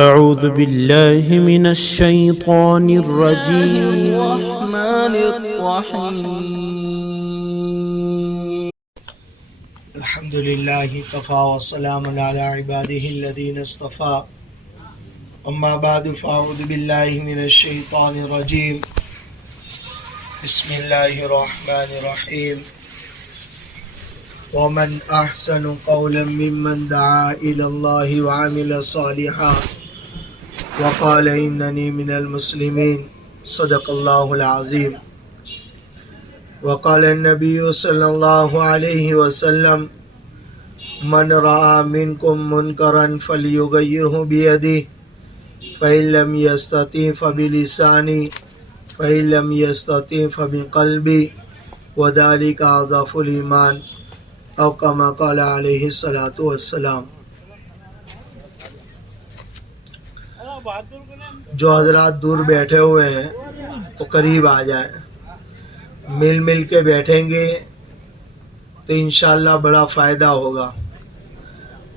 أعوذ بالله من الشيطان الرجيم. الرحمن الرحيم. الحمد لله كفى وسلام على عباده الذين اصطفى. أما بعد فأعوذ بالله من الشيطان الرجيم. بسم الله الرحمن الرحيم. ومن أحسن قولا ممن دعا إلى الله وعمل صالحا وقال إنني من المسلمين. صدق الله العظيم. وقال النبي صلى الله عليه وسلم من رأى منكم منكرا فليغيره بيده فإن لم يستطع فبلسانه فإن لم يستطع فبقلبه وذلك أضعف الإيمان أو كما قال عليه الصلاة والسلام. جو حضرات دور بیٹھے ہوئے ہیں وہ قریب آ جائیں. مل کے بیٹھیں گے تو انشاءاللہ بڑا فائدہ ہوگا.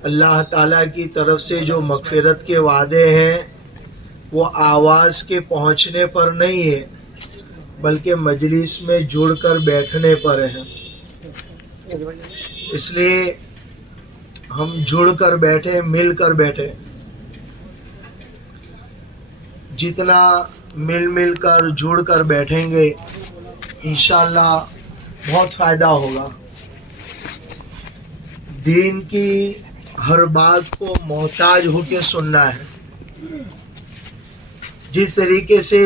اللہ تعالیٰ کی طرف سے جو مغفرت کے وعدے ہیں وہ آواز کے پہنچنے پر نہیں ہے بلکہ مجلس میں جڑ کر بیٹھنے پر ہیں. اس لیے ہم جڑ کر بیٹھے، مل کر بیٹھے. جتنا مل کر جڑ کر بیٹھیں گے انشاءاللہ بہت فائدہ ہوگا. دین کی ہر بات کو محتاج ہو کے سننا ہے. جس طریقے سے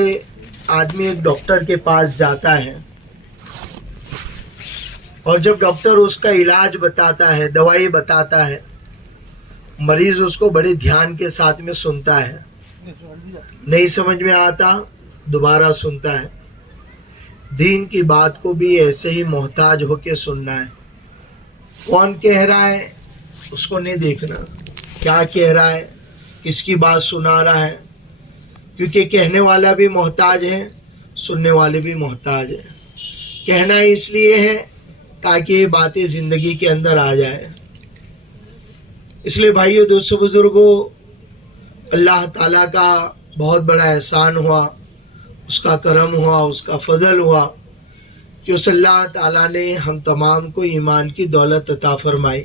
آدمی ایک ڈاکٹر کے پاس جاتا ہے اور جب ڈاکٹر اس کا علاج بتاتا ہے، دوائی بتاتا ہے، مریض اس کو بڑے دھیان کے ساتھ میں سنتا ہے. نہیں سمجھ میں آتا دوبارہ سنتا ہے. دین کی بات کو بھی ایسے ہی محتاج ہو کے سننا ہے. کون کہہ رہا ہے اس کو نہیں دیکھنا، کیا کہہ رہا ہے، کس کی بات سنا رہا ہے، کیونکہ کہنے والا بھی محتاج ہے، سننے والے بھی محتاج ہیں. کہنا اس لیے ہے تاکہ یہ باتیں زندگی کے اندر آ جائیں. اس لیے بھائیو، دوستو، بزرگوں، اللہ تعالیٰ کا بہت بڑا احسان ہوا، اس کا کرم ہوا، اس کا فضل ہوا کہ اس اللہ تعالیٰ نے ہم تمام کو ایمان کی دولت عطا فرمائی،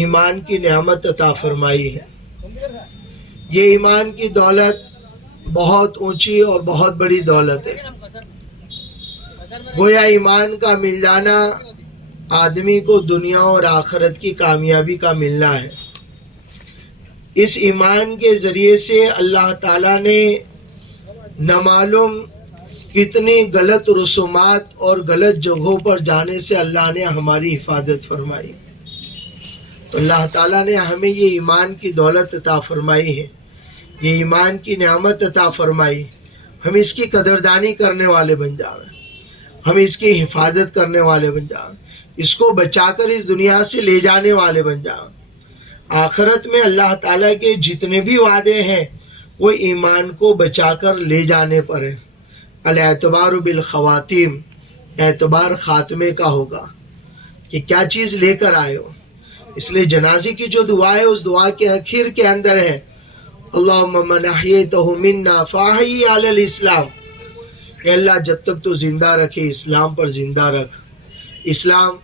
ایمان کی نعمت عطا فرمائی ہے. یہ ایمان کی دولت بہت اونچی اور بہت بڑی دولت ہے. گویا ایمان کا مل جانا آدمی کو دنیا اور آخرت کی کامیابی کا ملنا ہے. اس ایمان کے ذریعے سے اللہ تعالیٰ نے نامعلوم کتنی غلط رسومات اور غلط جگہوں پر جانے سے اللہ نے ہماری حفاظت فرمائی. تو اللہ تعالیٰ نے ہمیں یہ ایمان کی دولت عطا فرمائی ہے، یہ ایمان کی نعمت عطا فرمائی. ہم اس کی قدردانی کرنے والے بن جائیں، ہم اس کی حفاظت کرنے والے بن جائیں، اس کو بچا کر اس دنیا سے لے جانے والے بن جائیں. آخرت میں اللہ تعالیٰ کے جتنے بھی وعدے ہیں وہ ایمان کو بچا کر لے جانے پر ہیں. الاعتبار بالخواتیم، اعتبار خاتمے کا ہوگا کہ کیا چیز لے کر آئے ہو. اس لیے جنازے کی جو دعا ہے اس دعا کے اخیر کے اندر ہے اللہم من احییتہ منا فاحیی علی الاسلام. اے اللہ، جب تک تو زندہ رکھے اسلام پر زندہ رکھ. اسلام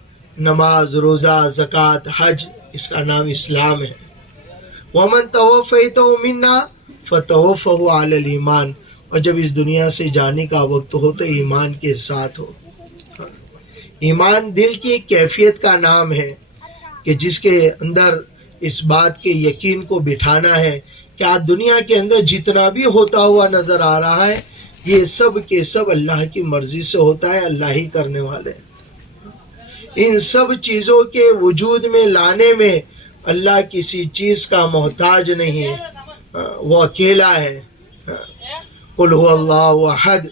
نماز، روزہ، زکوٰۃ، حج، اس کا نام اسلام ہے. وَمَن تَوَفَّیْتَهُ مِنَّا فَتَوَفَّهُ عَلَى الْإِيمَانِ. اور جب اس دنیا سے جانے کا وقت ہو تو ایمان کے ساتھ ہو. ایمان دل کی ایک کیفیت کا نام ہے کہ جس کے اندر اس بات کے یقین کو بٹھانا ہے کہ آج دنیا کے اندر جتنا بھی ہوتا ہوا نظر آ رہا ہے یہ سب کے سب اللہ کی مرضی سے ہوتا ہے، اللہ ہی کرنے والے ہیں. ان سب چیزوں کے وجود میں لانے میں اللہ کسی چیز کا محتاج نہیں ہے، وہ اکیلا ہے. قل هو اللہ احد.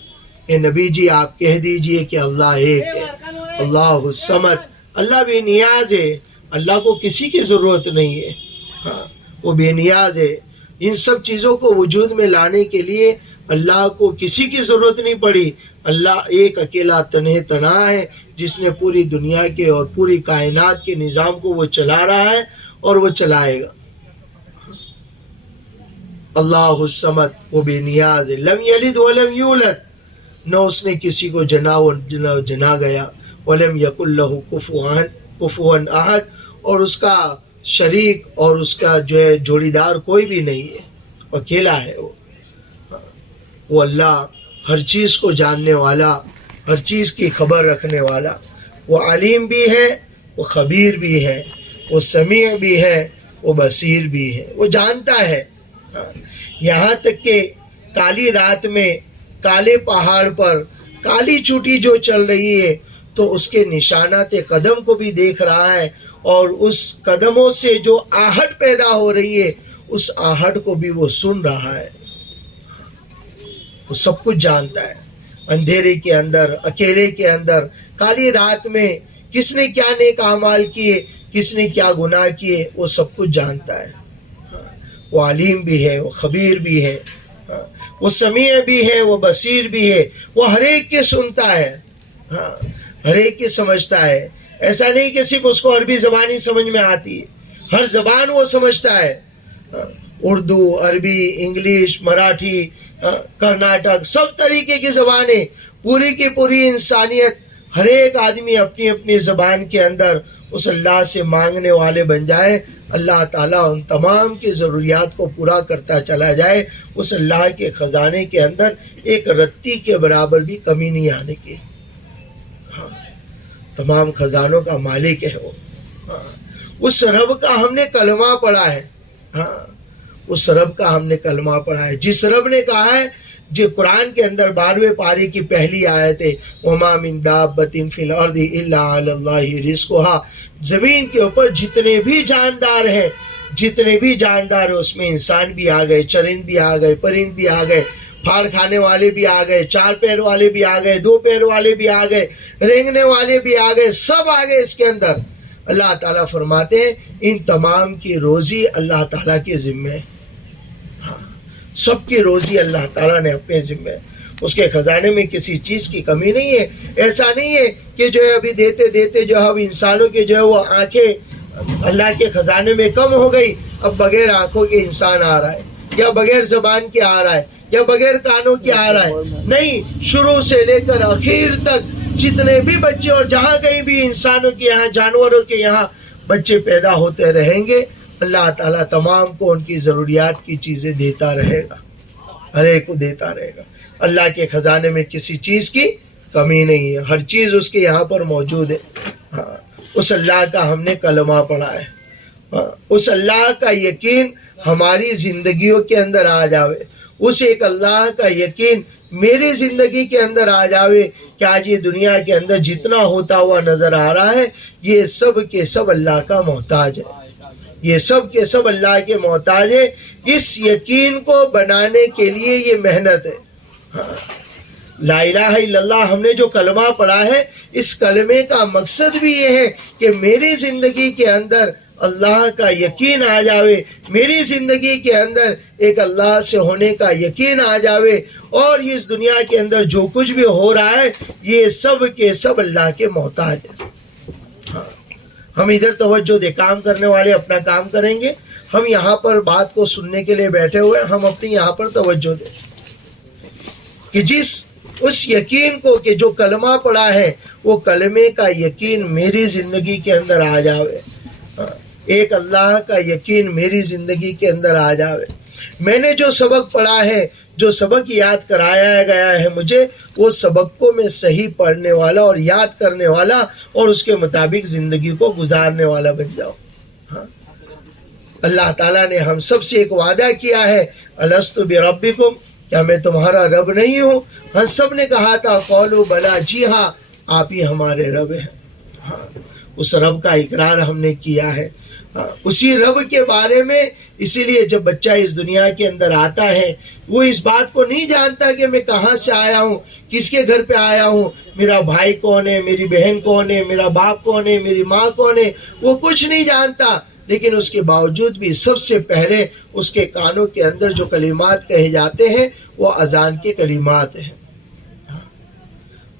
اے نبی جی آپ کہہ دیجئے کہ اللہ ایک ہے، اللہ الصمد. اللہ بے نیاز ہے، اللہ کو کسی کی ضرورت نہیں ہے، وہ بے نیاز ہے. ان سب چیزوں کو وجود میں لانے کے لیے اللہ کو کسی کی ضرورت نہیں پڑی. اللہ ایک اکیلا تنہا تنہا ہے جس نے پوری دنیا کے اور پوری کائنات کے نظام کو وہ چلا رہا ہے اور وہ چلائے گا. اللہ الصمد، وہ بے نیاز ہے، لم یلد ولم یولد، نہ اس نے کسی کو جنا گیا، ولم یکن لہ کفوا احد، اور اس کا شریک اور اس کا جو ہے جوڑی دار کوئی بھی نہیں ہے، اکیلا ہے وہ اللہ ہر چیز کو جاننے والا، ہر چیز کی خبر رکھنے والا، وہ علیم بھی ہے، وہ خبیر بھی ہے، وہ سمیع بھی ہے، وہ بصیر بھی ہے، وہ جانتا ہے۔ یہاں تک کہ کالی رات میں کالے پہاڑ پر کالی چوٹی جو چل رہی ہے تو اس کے نشانات قدم کو بھی دیکھ رہا ہے، اور اس قدموں سے جو آہٹ پیدا ہو رہی ہے اس آہٹ کو بھی وہ سن رہا ہے، وہ سب کچھ جانتا ہے۔ اندھیرے کے اندر، اکیلے کے اندر، کالی رات میں کس نے کیا نیک اعمال کیے، کس نے کیا گناہ کیے، وہ سب کچھ جانتا ہے۔ وہ علیم بھی ہے، وہ خبیر بھی ہے، وہ سمیع بھی ہے، وہ بصیر بھی ہے، وہ ہر ایک کے سنتا ہے، ہر ایک کے سمجھتا ہے۔ ایسا نہیں کہ صرف اس کو عربی زبان ہی سمجھ میں آتی ہے، ہر زبان وہ سمجھتا ہے، اردو، عربی، انگلش، مراٹھی، کرناٹک، سب طریقے کی زبانیں، پوری کی پوری انسانیت، ہر ایک آدمی اپنی اپنی زبان کے اندر اس اللہ سے مانگنے والے بن جائے، اللہ تعالیٰ ان تمام کی ضروریات کو پورا کرتا چلا جائے، اس اللہ کے خزانے کے اندر ایک رتی کے برابر بھی کمی نہیں آنے کی۔ تمام خزانوں کا مالک ہے وہ۔ اس رب کا ہم نے کلمہ پڑھا ہے، اس رب کا ہم نے کلمہ پڑھا ہے، جس رب نے کہا ہے، جو قرآن کے اندر 12ویں پارے کی پہلی آیت ہے، وَمَا مِن دَابَّةٍ فِي الْأَرْضِ إِلَّا عَلَى اللَّهِ رِزْقُهَا، زمین کے اوپر جتنے بھی جاندار ہیں، اس میں انسان بھی آ گئے، چرند بھی آ گئے، پرند بھی آ گئے، پھاڑ کھانے والے بھی آ گئے، 4 پیر والے بھی آ گئے، 2 پیر والے بھی آ گئے، رینگنے والے بھی آ گئے، سب آ گئے اس کے اندر۔ اللہ تعالیٰ فرماتے ہیں ان تمام کی روزی اللہ تعالیٰ کے ذمہ ہے، سب کی روزی اللہ تعالیٰ نے اپنے ذمہ ہے، اس کے خزانے میں کسی چیز کی کمی نہیں ہے۔ ایسا نہیں ہے کہ جو ہے ابھی دیتے دیتے جو ہے اب انسانوں کے جو ہے وہ آنکھیں اللہ کے خزانے میں کم ہو گئی، اب بغیر آنکھوں کے انسان آ رہا ہے، یا بغیر زبان کے آ رہا ہے، یا بغیر کانوں کے آ رہا ہے، نہیں، شروع سے لے کر اخیر تک جتنے بھی بچے، اور جہاں کہیں بھی انسانوں کے یہاں، جانوروں کے یہاں بچے پیدا ہوتے رہیں گے، اللہ تعالیٰ تمام کو ان کی ضروریات کی چیزیں دیتا رہے گا، ہر ایک کو دیتا رہے گا۔ اللہ کے خزانے میں کسی چیز کی کمی نہیں ہے، ہر چیز اس کے یہاں پر موجود ہے۔ اس اللہ کا ہم نے کلمہ پڑھا ہے، اس اللہ کا یقین ہماری زندگیوں کے اندر آ جاوے، اس ایک اللہ کا یقین میری زندگی کے اندر آ جاوے کہ آج یہ دنیا کے اندر جتنا ہوتا ہوا نظر آ رہا ہے یہ سب کے سب اللہ کا محتاج ہے، یہ سب کے سب اللہ کے محتاج ہے۔ اس یقین کو بنانے کے لیے یہ محنت ہے۔ لا الہ الا اللہ ہم نے جو کلمہ پڑھا ہے، اس کلمے کا مقصد بھی یہ ہے کہ میری زندگی کے اندر اللہ کا یقین آ جاوے، میری زندگی کے اندر ایک اللہ سے ہونے کا یقین آ جاوے، اور اس دنیا کے اندر جو کچھ بھی ہو رہا ہے یہ سب کے سب اللہ کے محتاج ہے۔ ہم ادھر توجہ دے، کام کرنے والے اپنا کام کریں گے، ہم یہاں پر بات کو سننے کے لیے بیٹھے ہوئے، ہم اپنی یہاں پر توجہ دیں کہ اس یقین کو کہ جو کلمہ پڑھا ہے وہ کلمے کا یقین میری زندگی کے اندر آ جاوے، ایک اللہ کا یقین میری زندگی کے اندر آ جاوے۔ میں نے جو سبق پڑھا ہے، جو سبق یاد کرایا گیا ہے مجھے، وہ سبق کو میں صحیح پڑھنے والا اور یاد کرنے والا اور اس کے مطابق زندگی کو گزارنے والا بن جاؤ۔ اللہ تعالیٰ نے ہم سب سے ایک وعدہ کیا ہے، الست بربکم، کیا میں تمہارا رب نہیں ہوں؟ ہم سب نے کہا تھا قولوا بلا، جی ہاں آپ ہی ہمارے رب ہیں۔ اس رب کا اقرار ہم نے کیا ہے، اسی رب کے بارے میں۔ اسی لیے جب بچہ اس دنیا کے اندر آتا ہے وہ اس بات کو نہیں جانتا کہ میں کہاں سے آیا ہوں، کس کے گھر پہ آیا ہوں، میرا بھائی کون ہے، میری بہن کون ہے، میرا باپ کون ہے، میری ماں کون ہے، وہ کچھ نہیں جانتا۔ لیکن اس کے باوجود بھی سب سے پہلے اس کے کانوں کے اندر جو کلمات کہے جاتے ہیں وہ اذان کے کلمات ہیں،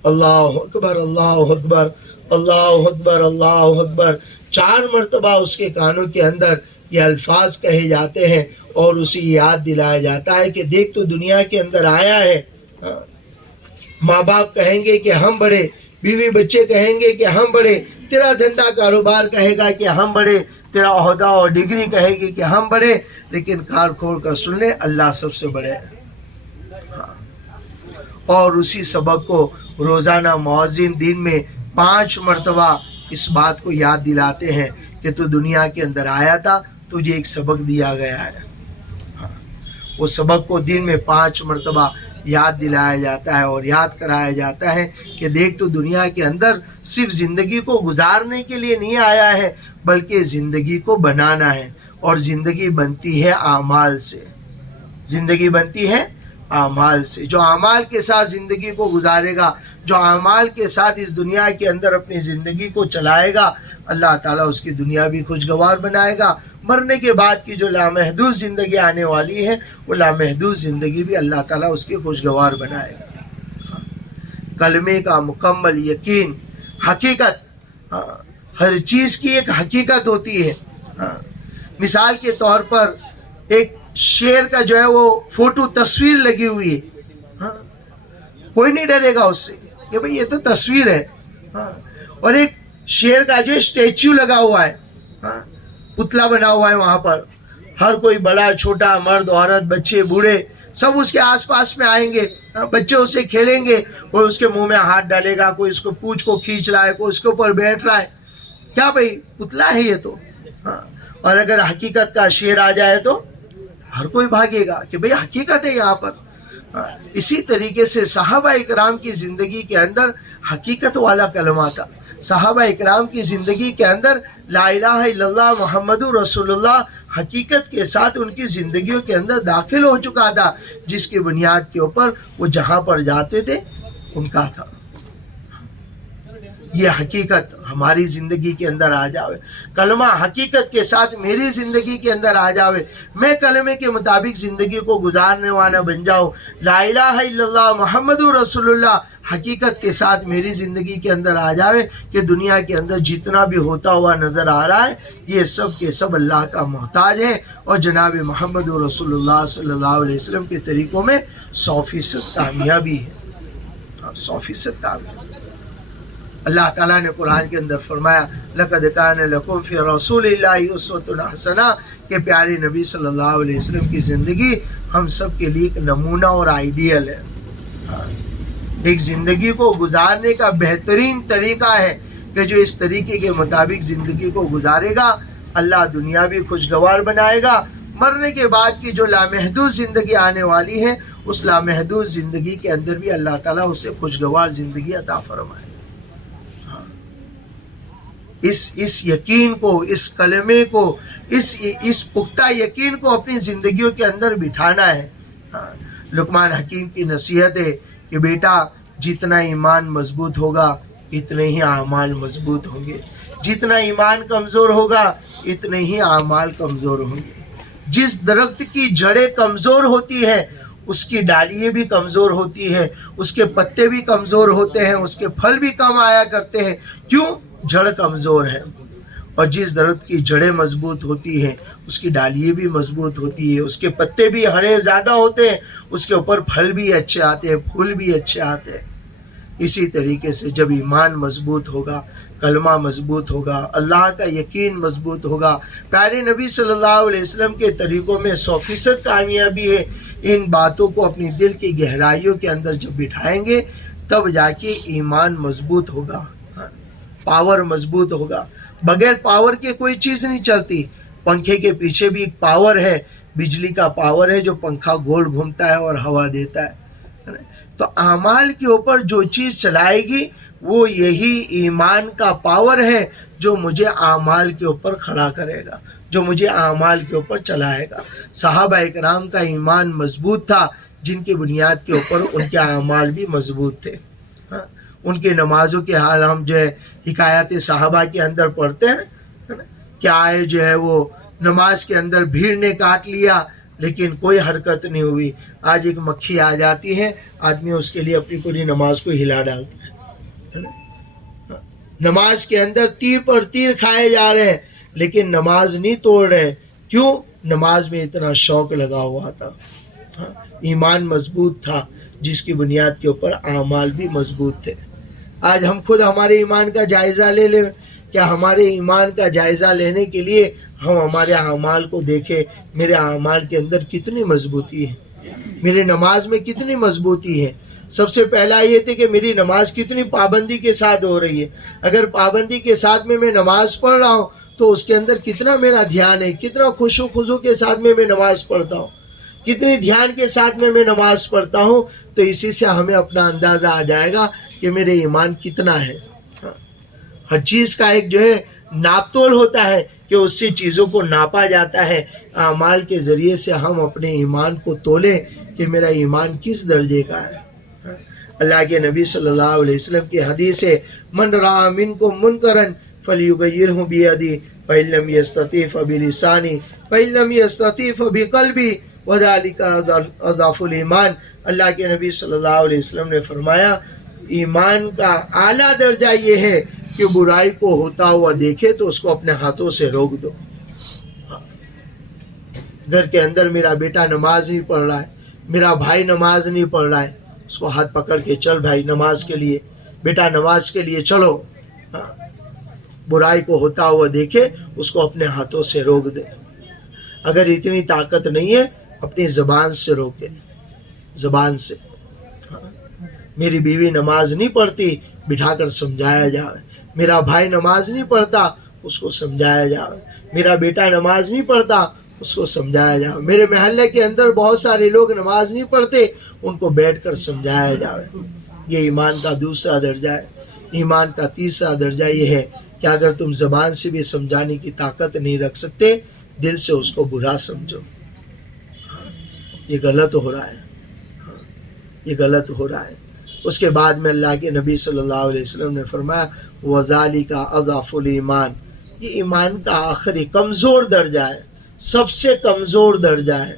اللہ اکبر، اللہ اکبر، اللہ اکبر، اللہ اکبر، 4 مرتبہ اس کے کانوں کے اندر یہ الفاظ کہے جاتے ہیں اور اسے یاد دلایا جاتا ہے کہ دیکھ تو دنیا کے اندر آیا ہے، ماں باپ کہیں گے کہ ہم بڑے، بیوی بچے کہیں گے کہ ہم بڑے، تیرا دھندا کاروبار کہے گا کہ ہم بڑے، تیرا عہدہ اور ڈگری کہے گی کہ ہم بڑے، لیکن کار کھول کر سن لے اللہ سب سے بڑے ہے۔ اور اسی سبق کو روزانہ مؤذن دن میں 5 مرتبہ اس بات کو یاد دلاتے ہیں کہ تو دنیا کے اندر آیا تھا، تجھے ایک سبق دیا گیا ہے۔ وہ سبق کو دن میں 5 مرتبہ یاد دلایا جاتا ہے اور یاد کرایا جاتا ہے کہ دیکھ تو دنیا کے اندر صرف زندگی کو گزارنے کے لیے نہیں آیا ہے، بلکہ زندگی کو بنانا ہے، اور زندگی بنتی ہے اعمال سے، زندگی بنتی ہے اعمال سے۔ جو اعمال کے ساتھ زندگی کو گزارے گا، جو اعمال کے ساتھ اس دنیا کے اندر اپنی زندگی کو چلائے گا، اللہ تعالیٰ اس کی دنیا بھی خوشگوار بنائے گا۔ مرنے کے بعد کی جو لامحدود زندگی آنے والی ہے، وہ لامحدود زندگی بھی اللہ تعالیٰ اس کی خوشگوار بنائے گا۔ کلمے کا مکمل یقین، حقیقت، ہر چیز کی ایک حقیقت ہوتی ہے۔ مثال کے طور پر ایک شیر کا جو ہے وہ فوٹو تصویر لگی ہوئی ہے، کوئی نہیں ڈرے گا اس سے کہ بھئی یہ تو تصویر ہے، اور ایک شیر کا جو اسٹیچو لگا ہوا ہے، پتلا بنا ہوا ہے، وہاں پر ہر کوئی بڑا چھوٹا، مرد عورت، بچے بوڑھے سب اس کے آس پاس میں آئیں گے، بچے اسے کھیلیں گے، کوئی اس کے منہ میں ہاتھ ڈالے گا، کوئی اس کو پونچھ کو کھینچ رہا ہے، کوئی اس کے اوپر بیٹھ رہا ہے، کیا بھئی پتلا ہے یہ تو۔ اور اگر حقیقت کا شیر آ جائے تو ہر کوئی بھاگے گا کہ بھئی حقیقت ہے یہاں پر۔ اسی طریقے سے صحابہ اکرام کی زندگی کے اندر حقیقت والا کلمہ تھا، صحابہ اکرام کی زندگی کے اندر لا الہ الا اللہ محمد رسول اللہ حقیقت کے ساتھ ان کی زندگیوں کے اندر داخل ہو چکا تھا، جس کی بنیاد کے اوپر وہ جہاں پر جاتے تھے ان کا تھا۔ یہ حقیقت ہماری زندگی کے اندر آ جاوے، کلمہ حقیقت کے ساتھ میری زندگی کے اندر آ جاوے، میں کلمے کے مطابق زندگی کو گزارنے والا بن جاؤں، لا الہ الا اللہ محمد رسول اللہ حقیقت کے ساتھ میری زندگی کے اندر آ جاوے کہ دنیا کے اندر جتنا بھی ہوتا ہوا نظر آ رہا ہے یہ سب کے سب اللہ کا محتاج ہے، اور جناب محمد رسول اللہ صلی اللہ علیہ وسلم کے طریقوں میں 100% کامیابی ہے، 100% کامیابی۔ اللہ تعالیٰ نے قرآن کے اندر فرمایا لَقَدْ كَانَ لَكُمْ فِي رَسُولِ اللَّهِ أُسْوَةٌ حَسَنَةٌ کہ پیارے نبی صلی اللہ علیہ وسلم کی زندگی ہم سب کے لیے ایک نمونہ اور آئیڈیل ہے، ایک زندگی کو گزارنے کا بہترین طریقہ ہے کہ جو اس طریقے کے مطابق زندگی کو گزارے گا اللہ دنیا بھی خوشگوار بنائے گا، مرنے کے بعد کی جو لامحدود زندگی آنے والی ہے اس لامحدود زندگی کے اندر بھی اللہ تعالیٰ اسے خوشگوار زندگی عطا فرمائے۔ اس یقین کو، اس کلمے کو، اس پختہ یقین کو اپنی زندگیوں کے اندر بٹھانا ہے۔ لقمان حکیم کی نصیحت ہے کہ بیٹا جتنا ایمان مضبوط ہوگا اتنے ہی اعمال مضبوط ہوں گے، جتنا ایمان کمزور ہوگا اتنے ہی اعمال کمزور ہوں گے۔ جس درخت کی جڑیں کمزور ہوتی ہیں اس کی ڈالیاں بھی کمزور ہوتی ہیں، اس کے پتے بھی کمزور ہوتے ہیں، اس کے پھل بھی کم آیا کرتے ہیں، کیوں؟ جڑ کمزور ہے۔ اور جس درخت کی جڑیں مضبوط ہوتی ہیں اس کی ڈالیاں بھی مضبوط ہوتی ہے، اس کے پتے بھی ہرے زیادہ ہوتے ہیں، اس کے اوپر پھل بھی اچھے آتے ہیں، پھول بھی اچھے آتے ہیں۔ اسی طریقے سے جب ایمان مضبوط ہوگا، کلمہ مضبوط ہوگا، اللہ کا یقین مضبوط ہوگا، پیارے نبی صلی اللہ علیہ وسلم کے طریقوں میں 100% کامیابی ہے، ان باتوں کو اپنی دل کی گہرائیوں کے اندر جب بٹھائیں گے تب جا کے ایمان مضبوط ہوگا، پاور مضبوط ہوگا۔ بغیر پاور کے کوئی چیز نہیں چلتی۔ پنکھے کے پیچھے بھی ایک پاور ہے، بجلی کا پاور ہے جو پنکھا گول گھومتا ہے اور ہوا دیتا ہے۔ تو اعمال کے اوپر جو چیز چلائے گی وہ یہی ایمان کا پاور ہے جو مجھے اعمال کے اوپر کھڑا کرے گا، جو مجھے اعمال کے اوپر چلائے گا۔ صحابہ اکرام کا ایمان مضبوط تھا جن کی بنیاد کے اوپر ان کے اعمال بھی مضبوط تھے۔ ان کے نمازوں کے حال ہم جو ہے حکایات صحابہ کے اندر پڑھتے ہیں کہ آئے جو ہے وہ نماز کے اندر بھیڑ نے کاٹ لیا لیکن کوئی حرکت نہیں ہوئی۔ آج ایک مکھی آ جاتی ہے، آدمی اس کے لیے اپنی پوری نماز کو ہلا ڈالتا ہے۔ نماز کے اندر تیر پر تیر کھائے جا رہے ہیں لیکن نماز نہیں توڑ رہے، کیوں؟ نماز میں اتنا شوق لگا ہوا تھا، ایمان مضبوط تھا، جس کی بنیاد کے اوپر اعمال بھی مضبوط تھے۔ آج ہم خود ہمارے ایمان کا جائزہ لے لیں، کیا ہمارے ایمان کا جائزہ لینے کے لیے ہم ہمارے اعمال کو دیکھیں، میرے اعمال کے اندر کتنی مضبوطی ہے، میری نماز میں کتنی مضبوطی ہے۔ سب سے پہلا یہ تھے کہ میری نماز کتنی پابندی کے ساتھ ہو رہی ہے۔ اگر پابندی کے ساتھ میں نماز پڑھ رہا ہوں تو اس کے اندر کتنا میرا دھیان ہے، کتنا خشوع خضوع کے ساتھ میں نماز پڑھتا ہوں، کتنی دھیان کے ساتھ میں نماز پڑھتا ہوں، تو اسی سے ہمیں اپنا اندازہ آ جائے گا کہ میرے ایمان کتنا ہے۔ ہر چیز کا ایک جو ہے ناپ تول ہوتا ہے کہ اس سے چیزوں کو ناپا جاتا ہے۔ اعمال کے ذریعے سے ہم اپنے ایمان کو تولیں کہ میرا ایمان کس درجے کا ہے۔ اللہ کے نبی صلی اللہ علیہ وسلم کی حدیث ہے، من رأى منکم منکرا فلیغیرہ بیدی فإن لم یستطع فبلسانہ فإن لم یستطع فبقلبہ وذلک اضعف الایمان۔ اللہ کے نبی صلی اللہ علیہ وسلم نے فرمایا ایمان کا اعلیٰ درجہ یہ ہے کہ برائی کو ہوتا ہوا دیکھے تو اس کو اپنے ہاتھوں سے روک دو۔ گھر کے اندر میرا بیٹا نماز نہیں پڑھ رہا ہے، میرا بھائی نماز نہیں پڑھ رہا ہے، اس کو ہاتھ پکڑ کے چل بھائی نماز کے لیے، بیٹا نماز کے لیے چلو۔ برائی کو ہوتا ہوا دیکھے اس کو اپنے ہاتھوں سے روک دے۔ اگر اتنی طاقت نہیں ہے اپنی زبان سے روکے، زبان سے۔ میری بیوی نماز نہیں پڑھتی، بٹھا کر سمجھایا جائے۔ میرا بھائی نماز نہیں پڑھتا، اس کو سمجھایا جائے۔ میرا بیٹا نماز نہیں پڑھتا، اس کو سمجھایا جائے۔ میرے محلے کے اندر بہت سارے لوگ نماز نہیں پڑھتے، ان کو بیٹھ کر سمجھایا جائے۔ یہ ایمان کا دوسرا درجہ ہے۔ ایمان کا تیسرا درجہ یہ ہے کہ اگر تم زبان سے بھی سمجھانے کی طاقت نہیں رکھ سکتے، دل سے اس کو برا سمجھو۔ یہ غلط ہو رہا ہے، یہ غلط ہو رہا ہے۔ اس کے بعد میں اللہ کے نبی صلی اللہ علیہ وسلم نے فرمایا وَذَلِكَ أَضْعَفُ الْإِيمَانِ، یہ ایمان کا آخری کمزور درجہ ہے، سب سے کمزور درجہ ہے۔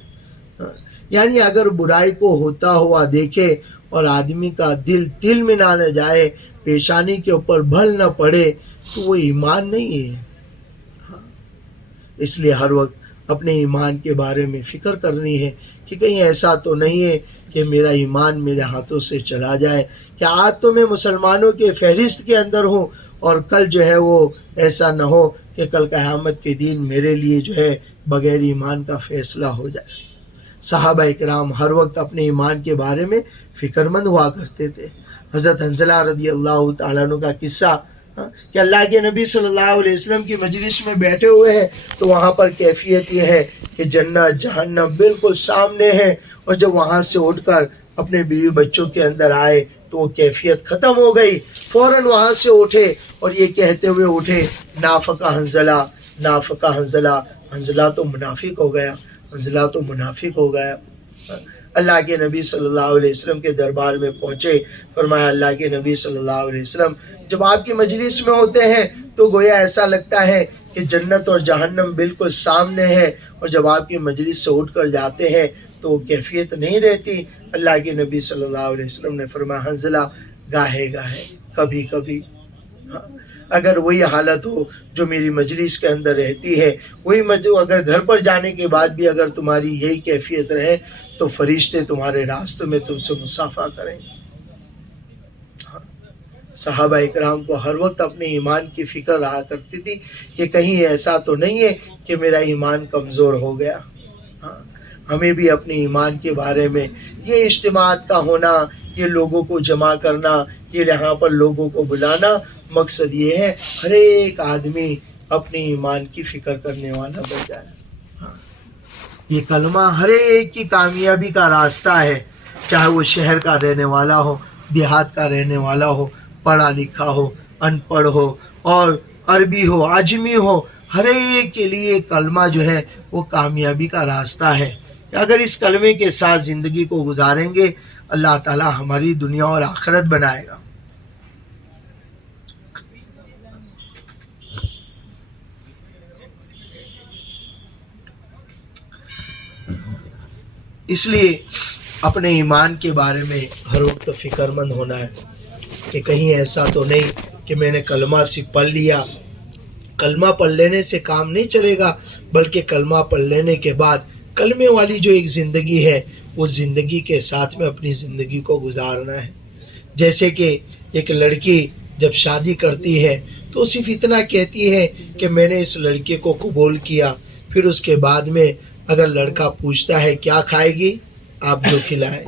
یعنی اگر برائی کو ہوتا ہوا دیکھے اور آدمی کا دل تل میں نہ جائے، پیشانی کے اوپر بھل نہ پڑے، تو وہ ایمان نہیں ہے۔ اس لیے ہر وقت اپنے ایمان کے بارے میں فکر کرنی ہے کہ کہیں ایسا تو نہیں ہے کہ میرا ایمان میرے ہاتھوں سے چلا جائے، کہ آج تو میں مسلمانوں کے فہرست کے اندر ہوں اور کل جو ہے وہ ایسا نہ ہو کہ کل قیامت کے دن میرے لیے جو ہے بغیر ایمان کا فیصلہ ہو جائے۔ صحابہ اکرام ہر وقت اپنے ایمان کے بارے میں فکر مند ہوا کرتے تھے۔ حضرت حنظلہ رضی اللہ تعالیٰ عنہ کا قصہ کہ اللہ کے نبی صلی اللہ علیہ وسلم کی مجلس میں بیٹھے ہوئے ہیں تو وہاں پر کیفیت یہ ہے کہ جنت جہنم بالکل سامنے ہے، اور جب وہاں سے اٹھ کر اپنے بیوی بچوں کے اندر آئے تو وہ کیفیت ختم ہو گئی۔ فوراً وہاں سے اٹھے اور یہ کہتے ہوئے اٹھے نافقہ حنظلہ، نافقہ حنظلہ، حنظلہ تو منافق ہو گیا، حنظلہ تو منافق ہو گیا۔ اللہ کے نبی صلی اللہ علیہ وسلم کے دربار میں پہنچے، فرمایا اللہ کے نبی صلی اللہ علیہ وسلم جب آپ کی مجلس میں ہوتے ہیں تو گویا ایسا لگتا ہے کہ جنت اور جہنم بالکل سامنے ہے، اور جب آپ کی مجلس سے اٹھ کر جاتے ہیں تو وہ کیفیت نہیں رہتی۔ اللہ کے نبی صلی اللہ علیہ وسلم نے فرمایا حنظلہ گاہے گاہے، کبھی کبھی اگر وہی حالت ہو جو میری مجلس کے اندر رہتی ہے، وہی اگر گھر پر جانے کے بعد بھی اگر تمہاری یہی کیفیت رہے تو فرشتے تمہارے راستوں میں تم سے مصافحہ کریں گے۔ صحابہ اکرام کو ہر وقت اپنے ایمان کی فکر رہا کرتی تھی کہ کہیں ایسا تو نہیں ہے کہ میرا ایمان کمزور ہو گیا۔ ہمیں بھی اپنے ایمان کے بارے میں یہ اجتماعات کا ہونا، یہ لوگوں کو جمع کرنا، یہ یہاں پر لوگوں کو بلانا، مقصد یہ ہے ہر ایک آدمی اپنے ایمان کی فکر کرنے والا بن جائے۔ یہ کلمہ ہر ایک کی کامیابی کا راستہ ہے، چاہے وہ شہر کا رہنے والا ہو، دیہات کا رہنے والا ہو، پڑھا لکھا ہو، ان پڑھ ہو، اور عربی ہو، عجمی ہو، ہر ایک کے لیے کلمہ جو ہے وہ کامیابی کا راستہ ہے۔ کہ اگر اس کلمے کے ساتھ زندگی کو گزاریں گے اللہ تعالی ہماری دنیا اور آخرت بنائے گا۔ اس لیے اپنے ایمان کے بارے میں ہر وقت فکر مند ہونا ہے کہ کہیں ایسا تو نہیں کہ میں نے کلمہ سے پڑھ لیا کلمہ پڑھ لینے سے کام نہیں چلے گا، بلکہ کلمہ پڑھ لینے کے بعد کلمے والی جو ایک زندگی ہے وہ زندگی کے ساتھ میں اپنی زندگی کو گزارنا ہے۔ جیسے کہ ایک لڑکی جب شادی کرتی ہے تو صرف اتنا کہتی ہے کہ میں نے اس لڑکے کو قبول کیا، پھر اس کے بعد میں اگر لڑکا پوچھتا ہے کیا کھائے گی، آپ جو کھلائیں،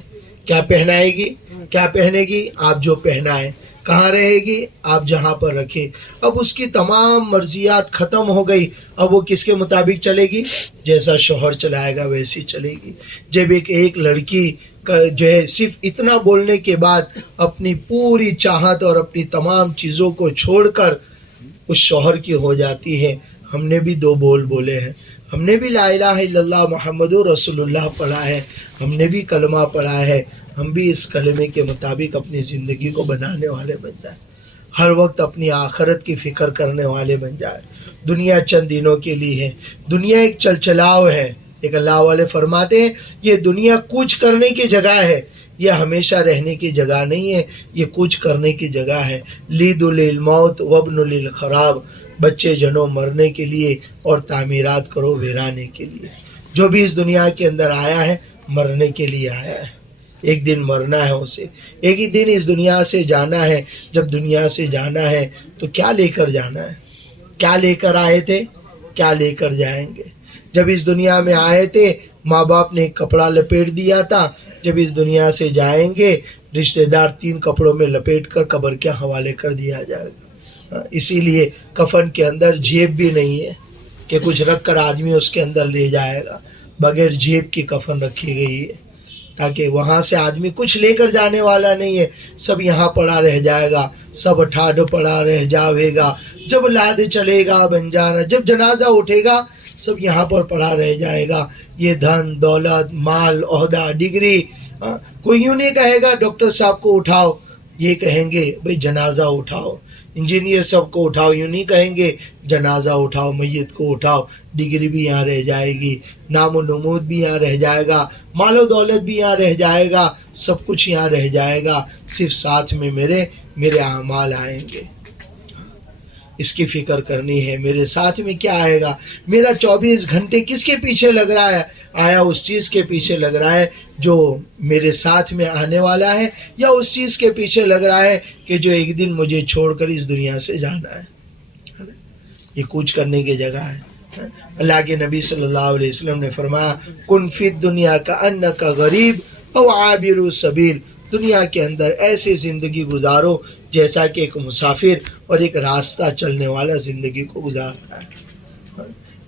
کیا پہنائے گی، کیا پہنے گی، آپ جو پہنائیں، کہاں رہے گی، آپ جہاں پر رکھیں۔ اب اس کی تمام مرضیات ختم ہو گئی، اب وہ کس کے مطابق چلے گی؟ جیسا شوہر چلائے گا ویسی چلے گی۔ جب ایک لڑکی جو ہے صرف اتنا بولنے کے بعد اپنی پوری چاہت اور اپنی تمام چیزوں کو چھوڑ کر اس شوہر کی ہو جاتی ہے۔ ہم نے بھی 2 بول بولے ہیں، ہم نے بھی لا الہ الا اللہ محمد رسول اللہ پڑھا ہے، ہم نے بھی کلمہ پڑھا ہے، ہم بھی اس کلمے کے مطابق اپنی زندگی کو بنانے والے بن جائیں، ہر وقت اپنی آخرت کی فکر کرنے والے بن جائیں۔ دنیا چند دنوں کے لیے ہے، دنیا ایک چلچلاؤ ہے۔ ایک اللہ والے فرماتے ہیں یہ دنیا کوچ کرنے کی جگہ ہے، یہ ہمیشہ رہنے کی جگہ نہیں ہے، یہ کوچ کرنے کی جگہ ہے۔ لید للموت وابن للخراب، بچے جنو مرنے کے لیے اور تعمیرات کرو ویرانے کے لیے۔ جو بھی اس دنیا کے اندر آیا ہے مرنے کے لیے آیا ہے، ایک دن مرنا ہے اسے، ایک ہی دن اس دنیا سے جانا ہے۔ جب دنیا سے جانا ہے تو کیا لے کر جانا ہے؟ کیا لے کر آئے تھے، کیا لے کر جائیں گے؟ جب اس دنیا میں آئے تھے ماں باپ نے ایک کپڑا لپیٹ دیا تھا، جب اس دنیا سے جائیں گے رشتہ دار 3 کپڑوں میں لپیٹ کر قبر کے حوالے کر دیا جائے گا۔ اسی لیے کفن کے اندر جیب بھی نہیں ہے کہ کچھ رکھ کر آدمی اس کے اندر لے جائے گا، بغیر جیب کی کفن رکھی گئی ہے، تاکہ وہاں سے آدمی کچھ لے کر جانے والا نہیں ہے، سب یہاں پڑا رہ جائے گا، سب ٹھاڈ پڑا رہ جاوے گا۔ جب لاد چلے گا بنجارا، جب جنازہ اٹھے گا سب یہاں پر پڑا رہ جائے گا۔ یہ دھن دولت مال عہدہ ڈگری، کوئی یوں نہیں کہے گا ڈاکٹر صاحب کو اٹھاؤ، یہ کہیں گے بھئی جنازہ اٹھاؤ۔ انجینئر سب کو اٹھاؤ، یوں نہیں کہیں گے جنازہ اٹھاؤ، میت کو اٹھاؤ۔ ڈگری بھی یہاں رہ جائے گی، نام و نمود بھی یہاں رہ جائے گا، مال و دولت بھی یہاں رہ جائے گا، سب کچھ یہاں رہ جائے گا، صرف ساتھ میں میرے اعمال آئیں گے۔ اس کی فکر کرنی ہے، میرے ساتھ میں کیا آئے گا، میرا 24 گھنٹے کس کے پیچھے لگ رہا ہے؟ آیا اس چیز کے پیچھے لگ رہا ہے جو میرے ساتھ میں آنے والا ہے، یا اس چیز کے پیچھے لگ رہا ہے کہ جو ایک دن مجھے چھوڑ کر اس دنیا سے جانا ہے؟ یہ کوچ کرنے کی جگہ ہے۔ اللہ کے نبی صلی اللہ علیہ وسلم نے فرمایا کن فی الدنیا کأنک غریب او عابر السبیل، دنیا کے اندر ایسی زندگی گزارو جیسا کہ ایک مسافر اور ایک راستہ چلنے والا زندگی کو گزارتا ہے۔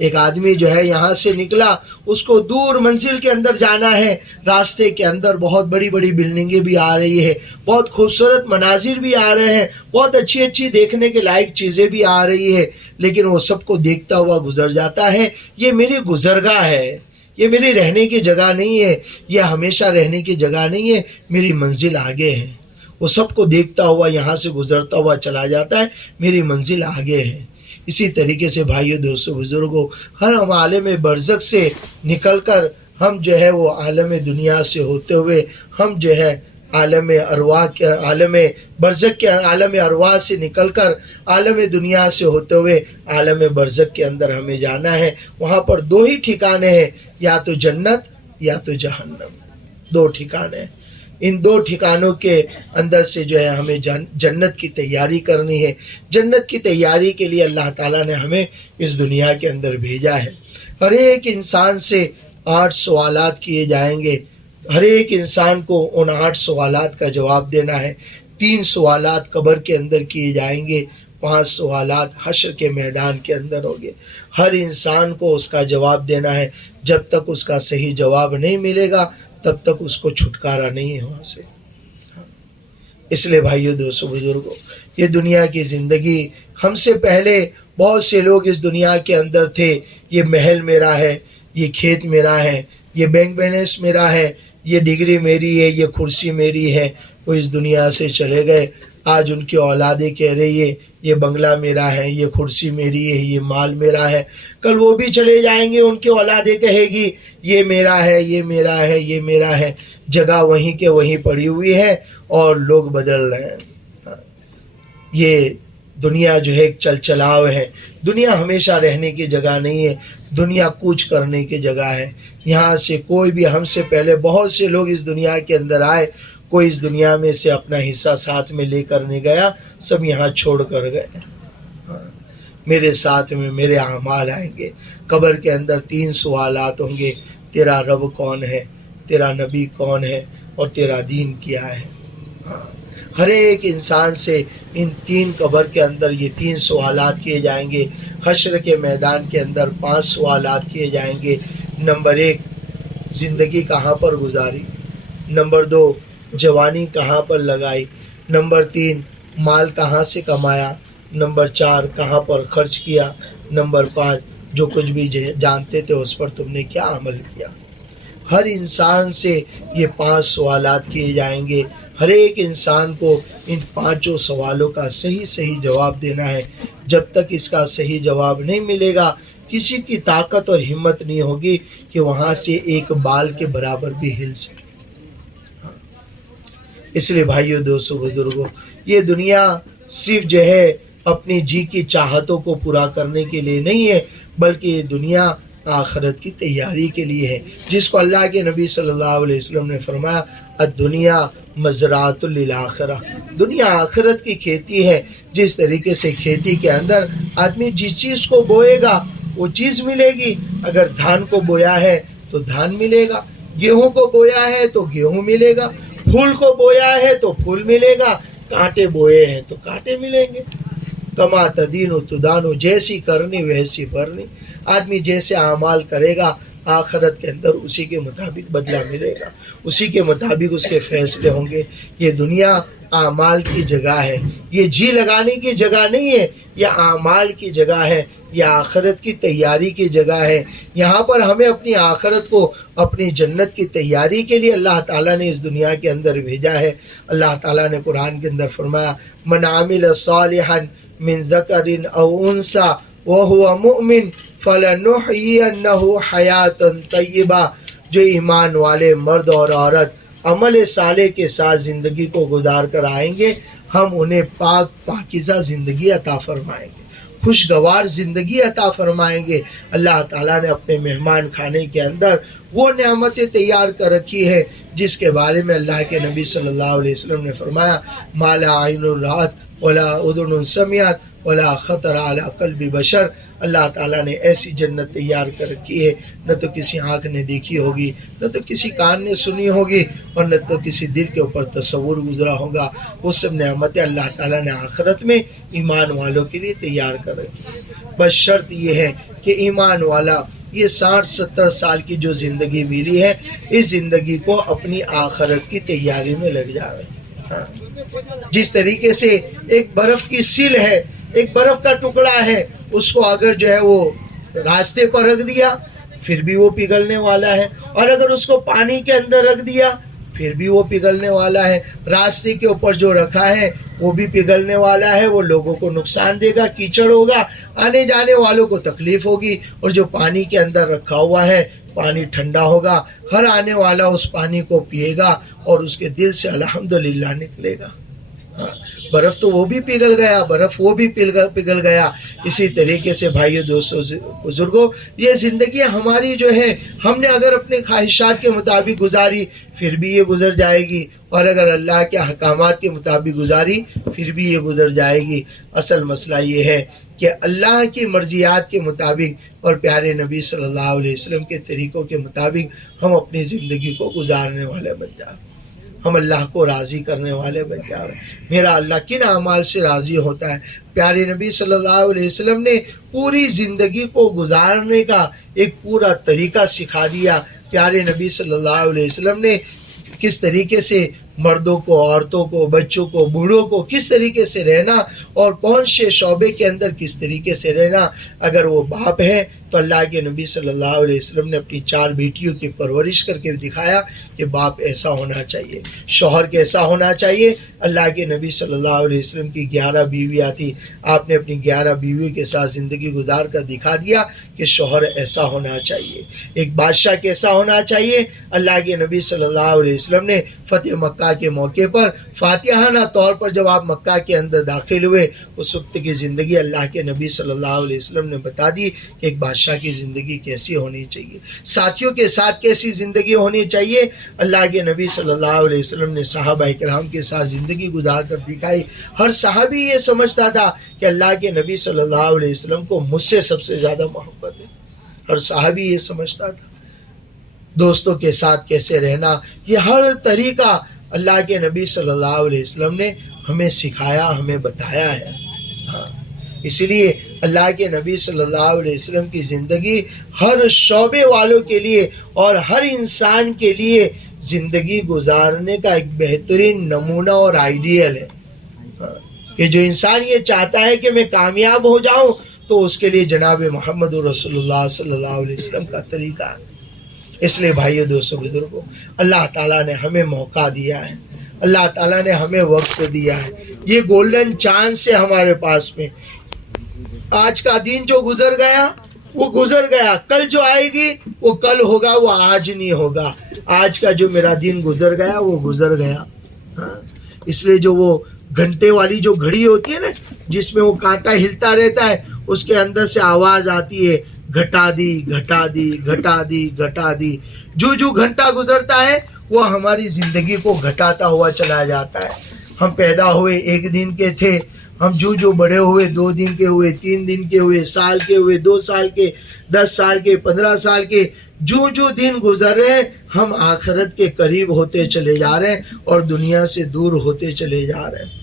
ایک آدمی جو ہے یہاں سے نکلا، اس کو دور منزل کے اندر جانا ہے، راستے کے اندر بہت بڑی بڑی بلڈنگیں بھی آ رہی ہے، بہت خوبصورت مناظر بھی آ رہے ہیں، بہت اچھی اچھی دیکھنے کے لائق چیزیں بھی آ رہی ہے، لیکن وہ سب کو دیکھتا ہوا گزر جاتا ہے۔ یہ میری گزرگاہ ہے، یہ میری رہنے کی جگہ نہیں ہے، یہ ہمیشہ رہنے کی جگہ نہیں ہے، میری منزل آگے ہے۔ وہ سب کو دیکھتا ہوا یہاں سے گزرتا ہوا چلا جاتا ہے، میری منزل آگے ہے۔ اسی طریقے سے بھائیو دوستو بزرگوں، ہم عالم برزخ سے نکل کر ہم جو ہے وہ عالم دنیا سے ہوتے ہوئے ہم جو ہے عالم ارواح کے عالم برزخ کے عالم ارواح سے نکل کر عالم دنیا سے ہوتے ہوئے عالم برزخ کے اندر ہمیں جانا ہے۔ وہاں پر 2 ہی ٹھکانے ہیں، یا تو جنت یا تو جہنم، 2 ٹھکانے ہیں۔ ان 2 ٹھکانوں کے اندر سے جو ہے ہمیں جنت کی تیاری کرنی ہے۔ جنت کی تیاری کے لیے اللہ تعالیٰ نے ہمیں اس دنیا کے اندر بھیجا ہے۔ ہر ایک انسان سے 8 سوالات کیے جائیں گے، ہر ایک انسان کو ان 8 سوالات کا جواب دینا ہے۔ 3 سوالات قبر کے اندر کیے جائیں گے، 5 سوالات حشر کے میدان کے اندر ہوں گے۔ ہر انسان کو اس کا جواب دینا ہے، جب تک اس کا صحیح جواب نہیں ملے گا تب تک اس کو چھٹکارا نہیں ہے وہاں سے۔ اس لیے بھائیو دوستو بزرگوں، یہ دنیا کی زندگی، ہم سے پہلے بہت سے لوگ اس دنیا کے اندر تھے، یہ محل میرا ہے، یہ کھیت میرا ہے، یہ بینک بیلنس میرا ہے، یہ ڈگری میری ہے، یہ کرسی میری ہے، وہ اس دنیا سے چلے گئے۔ آج ان کی اولادیں کہہ رہی ہے یہ بنگلہ میرا ہے، یہ کرسی میری ہے، یہ مال میرا ہے۔ کل وہ بھی چلے جائیں گے، ان کی اولادیں کہے گی یہ میرا ہے، یہ میرا ہے، یہ میرا ہے۔ جگہ وہیں کے وہیں پڑی ہوئی ہے اور لوگ بدل رہے ہیں۔ یہ دنیا جو ہے ایک چلاؤ ہے. دنیا ہمیشہ رہنے کی جگہ نہیں ہے, دنیا کوچ کرنے کی جگہ ہے. یہاں سے کوئی بھی, ہم سے پہلے بہت سے لوگ اس دنیا کے اندر آئے, کوئی اس دنیا میں سے اپنا حصہ ساتھ میں لے کر نہیں گیا, سب یہاں چھوڑ کر گئے. میرے ساتھ میں میرے اعمال آئیں گے. قبر کے اندر 3 سوالات ہوں گے, تیرا رب کون ہے, تیرا نبی کون ہے, اور تیرا دین کیا ہے. ہر ایک انسان سے ان 3 قبر کے اندر یہ 3 سوالات کیے جائیں گے. حشر کے میدان کے اندر 5 سوالات کیے جائیں گے. نمبر 1, زندگی کہاں پر گزاری. نمبر 2, جوانی کہاں پر لگائی. نمبر 3, مال کہاں سے کمایا. نمبر 4, کہاں پر خرچ کیا. نمبر 5, جو کچھ بھی جانتے تھے اس پر تم نے کیا عمل کیا. ہر انسان سے یہ 5 سوالات کیے جائیں گے. ہر ایک انسان کو ان 5 سوالوں کا صحیح جواب دینا ہے. جب تک اس کا صحیح جواب نہیں ملے گا, کسی کی طاقت اور ہمت نہیں ہوگی کہ وہاں سے ایک بال کے برابر بھی ہل سکے. اس لیے بھائیو, دوستو, بزرگوں, یہ دنیا صرف جو ہے اپنی جی کی چاہتوں کو پورا کرنے کے لیے نہیں ہے, بلکہ یہ دنیا آخرت کی تیاری کے لیے ہے. جس کو اللہ کے نبی صلی اللہ علیہ وسلم نے فرمایا, الدنیا مزرعۃ للآخرہ, دنیا آخرت کی کھیتی ہے. جس طریقے سے کھیتی کے اندر آدمی جس چیز کو بوئے گا وہ چیز ملے گی. اگر دھان کو بویا ہے تو دھان ملے گا, گیہوں کو بویا ہے تو گیہوں ملے گا, پھول کو بویا ہے تو پھول ملے گا, کانٹے بوئے ہیں تو کانٹے ملیں گے. کما تدین تدانو, جیسی کرنی ویسی بھرنی. آدمی جیسے اعمال کرے گا آخرت کے اندر اسی کے مطابق بدلہ ملے گا, اسی کے مطابق اس کے فیصلے ہوں گے. یہ دنیا اعمال کی جگہ ہے, یہ جی لگانے کی جگہ نہیں ہے, یہ اعمال کی جگہ ہے, یہ آخرت کی تیاری کی جگہ ہے. یہاں پر ہمیں اپنی آخرت کو, اپنی جنت کی تیاری کے لیے اللہ تعالیٰ نے اس دنیا کے اندر بھیجا ہے. اللہ تعالیٰ نے قرآن کے اندر فرمایا, من عمل صالحا من ذکر او انثى وهو مؤمن فلنحيينه حیاة طیبہ. جو ایمان والے مرد اور عورت عمل صالح کے ساتھ زندگی کو گزار کر آئیں گے, ہم انہیں پاکیزہ زندگی عطا فرمائیں گے, خوشگوار زندگی عطا فرمائیں گے. اللہ تعالیٰ نے اپنے مہمان خانے کے اندر وہ نعمتیں تیار کر رکھی ہے جس کے بارے میں اللہ کے نبی صلی اللہ علیہ وسلم نے فرمایا, ما لا عین رأت ولا اذن سمعت ولا خطر علی قلب بشر. اللہ تعالیٰ نے ایسی جنت تیار کر رکھی ہے, نہ تو کسی آنکھ نے دیکھی ہوگی, نہ تو کسی کان نے سنی ہوگی, اور نہ تو کسی دل کے اوپر تصور گزرا ہوگا. وہ سب نعمتیں اللہ تعالیٰ نے آخرت میں ایمان والوں کے لیے تیار کر رکھی ہے. بس شرط یہ ہے کہ ایمان والا یہ 60-70 سال کی جو زندگی ملی ہے, اس زندگی کو اپنی آخرت کی تیاری میں لگ جائے. جس طریقے سے ایک برف کی سیل ہے, ایک برف کا ٹکڑا ہے, اس کو اگر جو ہے وہ راستے پر رکھ دیا پھر بھی وہ پگھلنے والا ہے, اور اگر اس کو پانی کے اندر رکھ دیا پھر بھی وہ پگھلنے والا ہے. راستے کے اوپر جو رکھا ہے وہ بھی پگھلنے والا ہے, وہ لوگوں کو نقصان دے گا, کیچڑ ہوگا, آنے جانے والوں کو تکلیف ہوگی. اور جو پانی کے اندر رکھا ہوا ہے پانی ٹھنڈا ہوگا, ہر آنے والا اس پانی کو پیے گا اور اس کے دل سے الحمدللہ نکلے گا. برف تو وہ بھی پگھل گیا, برف وہ بھی پگھل گیا. اسی طریقے سے بھائیو, دوستو, بزرگوں, یہ زندگی ہماری جو ہے ہم نے اگر اپنے خواہشات کے مطابق گزاری پھر بھی یہ گزر جائے گی, اور اگر اللہ کے احکامات کے مطابق گزاری پھر بھی یہ گزر جائے گی. اصل مسئلہ یہ ہے کہ اللہ کی مرضیات کے مطابق اور پیارے نبی صلی اللہ علیہ وسلم کے طریقوں کے مطابق ہم اپنی زندگی کو گزارنے والے بن جائیں, ہم اللہ کو راضی کرنے والے بن جائیں. میرا اللہ کن اعمال سے راضی ہوتا ہے. پیارے نبی صلی اللہ علیہ وسلم نے پوری زندگی کو گزارنے کا ایک پورا طریقہ سکھا دیا. پیارے نبی صلی اللہ علیہ وسلم نے کس طریقے سے مردوں کو, عورتوں کو, بچوں کو, بوڑھوں کو کس طریقے سے رہنا اور کون سے شعبے کے اندر کس طریقے سے رہنا. اگر وہ باپ ہیں تو اللہ کے نبی صلی اللہ علیہ وسلم نے اپنی 4 بیٹیوں کی پرورش کر کے دکھایا کہ باپ ایسا ہونا چاہیے, شوہر کیسا ہونا چاہیے. اللہ کے نبی صلی اللہ علیہ وسلم کی 11 بیویاں تھیں, آپ نے اپنی 11 بیویوں کے ساتھ زندگی گزار کر دکھا دیا کہ شوہر ایسا ہونا چاہیے, ایک بادشاہ کیسا ہونا چاہیے. اللہ کے نبی صلی اللہ علیہ وسلم نے فتح مکہ مکہ کے موقع پر فاتحانہ طور پر جب آپ مکہ کے اندر داخل ہوئے، اس وقت کی زندگی اللہ کے نبی صلی اللہ علیہ وسلم نے بتا دی کہ ایک بادشاہ کی زندگی کیسی ہونی چاہیے، ساتھیوں کے ساتھ کیسی زندگی ہونی چاہیے۔ اللہ کے نبی صلی اللہ علیہ وسلم نے صحابہ کرام کے ساتھ زندگی گزار کر دکھائی۔ ہر صحابی یہ سمجھتا تھا کہ اللہ کے نبی صلی اللہ علیہ وسلم کو مجھ سے سب سے زیادہ محبت ہے، ہر صحابی یہ سمجھتا تھا۔ دوستوں کے ساتھ کیسے رہنا، یہ ہر طریقہ اللہ کے نبی صلی اللہ علیہ وسلم نے ہمیں سکھایا، ہمیں بتایا ہے۔ اس لیے اللہ کے نبی صلی اللہ علیہ وسلم کی زندگی ہر شعبے والوں کے لیے اور ہر انسان کے لیے زندگی گزارنے کا ایک بہترین نمونہ اور آئیڈیل ہے، کہ جو انسان یہ چاہتا ہے کہ میں کامیاب ہو جاؤں تو اس کے لیے جناب محمد رسول اللہ صلی اللہ علیہ وسلم کا طریقہ ہے۔ اس لیے بھائیو، دوستو، بزرگوں، اللہ تعالیٰ نے ہمیں موقع دیا ہے، اللہ تعالیٰ نے ہمیں وقت دیا ہے، یہ گولڈن چانس ہے ہمارے پاس میں۔ آج کا دن جو گزر گیا وہ گزر گیا، کل جو آئے گی وہ کل ہوگا، وہ آج نہیں ہوگا۔ آج کا جو میرا دن گزر گیا وہ گزر گیا۔ اس لیے جو وہ گھنٹے والی جو گھڑی ہوتی ہے نا، جس میں وہ کانٹا ہلتا رہتا ہے، اس کے اندر سے آواز آتی ہے، گھٹا دی گھٹا دی گھٹا دی گھٹا دی۔ جو گھنٹہ گزرتا ہے وہ ہماری زندگی کو گھٹاتا ہوا چلا جاتا ہے۔ ہم پیدا ہوئے 1 دن کے تھے، ہم جو بڑے ہوئے 2 دن کے ہوئے، 3 دن کے ہوئے، سال کے ہوئے، 2 سال کے، 10 سال کے، 15 سال کے۔ جو دن گزر رہے ہیں ہم آخرت کے قریب ہوتے چلے جا رہے ہیں اور دنیا سے دور ہوتے چلے جا رہے ہیں۔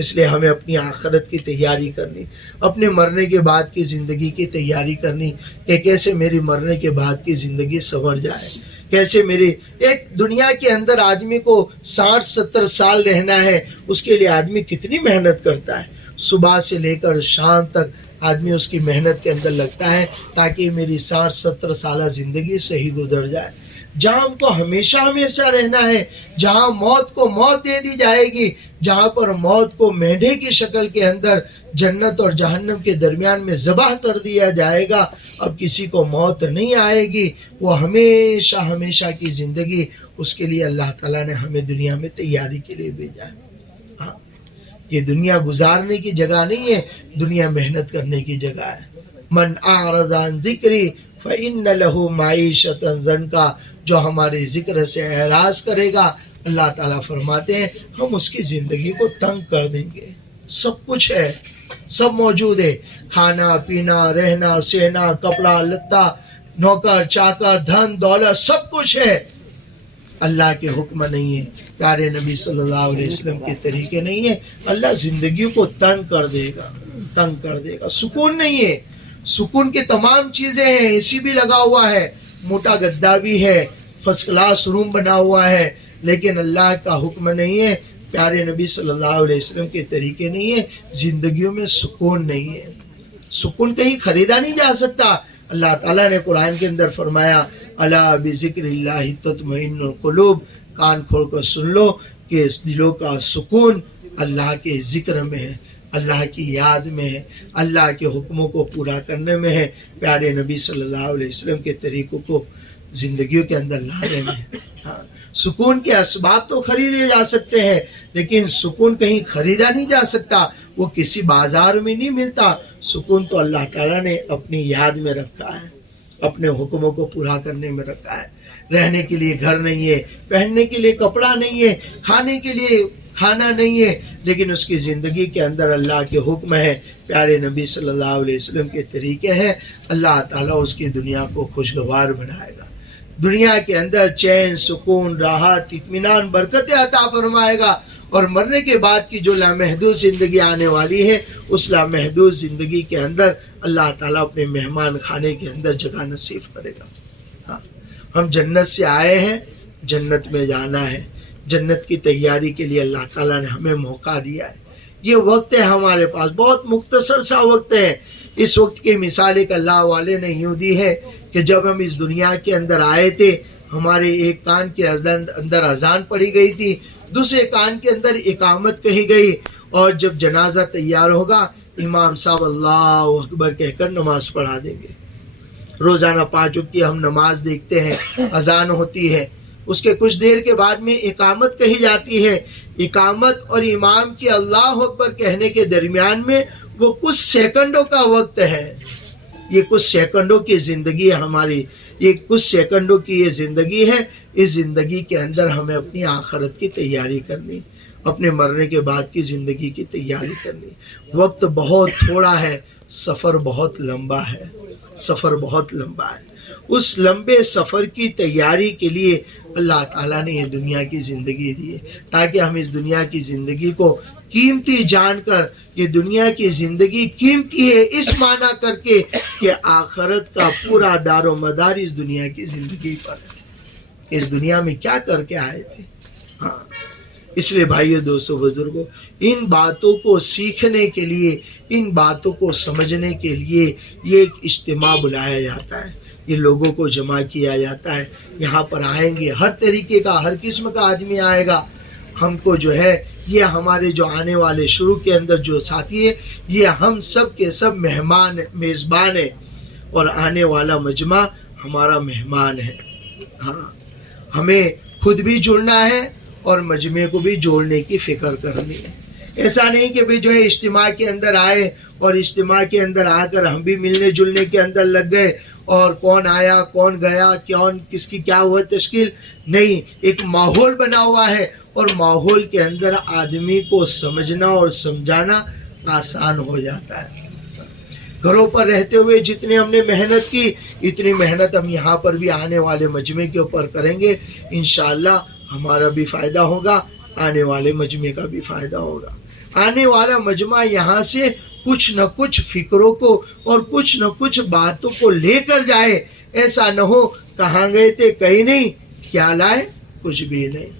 اس لیے ہمیں اپنی آخرت کی تیاری کرنی، اپنے مرنے کے بعد کی زندگی کی تیاری کرنی، کہ کیسے میری مرنے کے بعد کی زندگی سنور جائے، کیسے میری ایک دنیا کے اندر آدمی کو 60-70 سال رہنا ہے، اس کے لیے آدمی کتنی محنت کرتا ہے، صبح سے لے کر شام تک آدمی اس کی محنت کے اندر لگتا ہے تاکہ میری 60-70 سالہ زندگی صحیح گزر جائے۔ جہاں ہم کو ہمیشہ ہمیشہ رہنا ہے، جہاں موت کو موت دے دی جائے گی، جہاں پر موت کو مینڈھے کی شکل کے اندر جنت اور جہنم کے درمیان میں ذبح کر دیا جائے گا، اب کسی کو موت نہیں آئے گی، وہ ہمیشہ ہمیشہ کی زندگی، اس کے لیے اللہ تعالیٰ نے ہمیں دنیا میں تیاری کے لیے بھیجا ہے۔ یہ دنیا گزارنے کی جگہ نہیں ہے، دنیا محنت کرنے کی جگہ ہے۔ من اعرض عن ذکری فإن له معیشۃ ضنکا، جو ہمارے ذکر سے اعراض کرے گا، اللہ تعالیٰ فرماتے ہیں ہم اس کی زندگی کو تنگ کر دیں گے۔ سب کچھ ہے، سب موجود ہے، کھانا پینا، رہنا سہنا، کپڑا لتا، نوکر چاکر، دھن دولت، سب کچھ ہے۔ اللہ کے حکم نہیں ہے، پیارے نبی صلی اللہ علیہ وسلم کے طریقے نہیں ہے، اللہ زندگی کو تنگ کر دے گا، تنگ کر دے گا۔ سکون نہیں ہے، سکون کی تمام چیزیں ہیں، اے سی بھی لگا ہوا ہے، موٹا گدا بھی ہے، فرسٹ کلاس روم بنا ہوا ہے، لیکن اللہ کا حکم نہیں ہے، پیارے نبی صلی اللہ علیہ وسلم کے طریقے نہیں ہے، زندگیوں میں سکون نہیں ہے۔ سکون کہیں خریدا نہیں جا سکتا۔ اللہ تعالیٰ نے قرآن کے اندر فرمایا الا بذکر اللہ تطمئن القلوب، کان کھول کر سن لو کہ اس دلوں کا سکون اللہ کے ذکر میں ہے، اللہ کی یاد میں ہے، اللہ کے حکموں کو پورا کرنے میں ہے، پیارے نبی صلی اللہ علیہ وسلم کے طریقوں کو زندگیوں کے اندر لانے میں ہے۔ سکون کے اسباب تو خریدے جا سکتے ہیں، لیکن سکون کہیں خریدا نہیں جا سکتا، وہ کسی بازار میں نہیں ملتا۔ سکون تو اللہ تعالیٰ نے اپنی یاد میں رکھا ہے، اپنے حکموں کو پورا کرنے میں رکھا ہے۔ رہنے کے لیے گھر نہیں ہے، پہننے کے لیے کپڑا نہیں ہے، کھانے کے لیے کھانا نہیں ہے، لیکن اس کی زندگی کے اندر اللہ کے حکم ہے، پیارے نبی صلی اللہ علیہ وسلم کے طریقے ہیں، اللہ تعالیٰ اس کی دنیا کو خوشگوار بنائے گا، دنیا کے اندر چین، سکون، راحت، اطمینان، برکتیں عطا فرمائے گا، اور مرنے کے بعد کی جو لامحدود زندگی آنے والی ہے، اس لامحدود زندگی کے اندر اللہ تعالیٰ اپنے مہمان خانے کے اندر جگہ نصیب کرے گا۔ ہم جنت سے آئے ہیں، جنت میں جانا ہے، جنت کی تیاری کے لیے اللہ تعالیٰ نے ہمیں موقع دیا ہے۔ یہ وقت ہے ہمارے پاس، بہت مختصر سا وقت ہے۔ اس وقت کی مثال ایک اللہ والے نے یوں دی ہے کہ جب ہم اس دنیا کے اندر آئے تھے، ہمارے ایک کان کے اندر اذان پڑھی گئی تھی، دوسرے کان کے اندر اقامت کہی گئی، اور جب جنازہ تیار ہوگا امام صاحب اللہ اکبر کہہ کر نماز پڑھا دیں گے۔ روزانہ 5 وقت کی ہم نماز دیکھتے ہیں، اذان ہوتی ہے، اس کے کچھ دیر کے بعد میں اقامت کہی جاتی ہے. اقامت اور امام کے اللہ اکبر کہنے کے درمیان میں وہ کچھ سیکنڈوں کا وقت ہے. یہ کچھ سیکنڈوں کی زندگی ہے ہماری, یہ کچھ سیکنڈوں کی یہ زندگی ہے. اس زندگی کے اندر ہمیں اپنی آخرت کی تیاری کرنی, اپنے مرنے کے بعد کی زندگی کی تیاری کرنی. وقت بہت تھوڑا ہے, سفر بہت لمبا ہے, سفر بہت لمبا ہے. اس لمبے سفر کی تیاری کے لیے اللہ تعالیٰ نے یہ دنیا کی زندگی دی ہے, تاکہ ہم اس دنیا کی زندگی کو قیمتی جان کر, یہ دنیا کی زندگی قیمتی ہے اس معنی کر کے کہ آخرت کا پورا دار و مدار اس دنیا کی زندگی پر ہے. اس دنیا میں کیا کر کے آئے تھے. ہاں, اس لیے بھائیو, دوستو, بزرگوں, ان باتوں کو سیکھنے کے لیے, ان باتوں کو سمجھنے کے لیے یہ ایک اجتماع بلایا جاتا ہے, یہ لوگوں کو جمع کیا جاتا ہے. یہاں پر آئیں گے, ہر طریقے کا, ہر قسم کا آدمی آئے گا. ہم کو جو ہے یہ ہمارے جو آنے والے شروع کے اندر جو ساتھی ہے, یہ ہم سب کے سب مہمان, میزبان ہیں, اور آنے والا مجمع ہمارا مہمان ہے. ہاں, ہمیں خود بھی جڑنا ہے اور مجمع کو بھی جوڑنے کی فکر کرنی ہے. ایسا نہیں کہ بھی جو ہے اجتماع کے اندر آئے اور اجتماع کے اندر آ کر ہم بھی ملنے جلنے کے اندر لگ گئے, اور کون آیا کون گیا, کون کس کی کیا ہوا تشکیل نہیں. ایک ماحول بنا ہوا ہے, اور ماحول کے اندر آدمی کو سمجھنا اور سمجھانا آسان ہو جاتا ہے. گھروں پر رہتے ہوئے جتنے ہم نے محنت کی, اتنی محنت ہم یہاں پر بھی آنے والے مجمع کے اوپر کریں گے. انشاءاللہ ہمارا بھی فائدہ ہوگا, آنے والے مجمع کا بھی فائدہ ہوگا. آنے والا مجمع یہاں سے کچھ نہ کچھ فکروں کو اور کچھ نہ کچھ باتوں کو لے کر جائے. ایسا نہ ہو کہاں گئے تھے کہیں نہیں, کیا لائے کچھ بھی نہیں.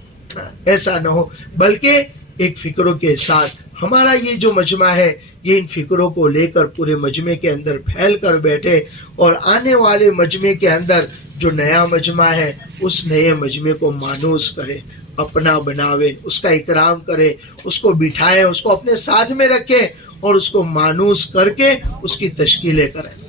ایسا نہ ہو, بلکہ ایک فکروں کے ساتھ ہمارا یہ جو مجمع ہے, یہ ان فکروں کو لے کر پورے مجمع کے اندر پھیل کر بیٹھے, اور آنے والے مجمع کے اندر جو نیا مجمع ہے اس نئے مجمع کو مانوس کرے, اپنا بناوے, اس کا اکرام کرے, اس کو بٹھائے, اس کو اپنے ساتھ میں رکھے, اور اس کو مانوس کر کے اس کی تشکیلیں کریں.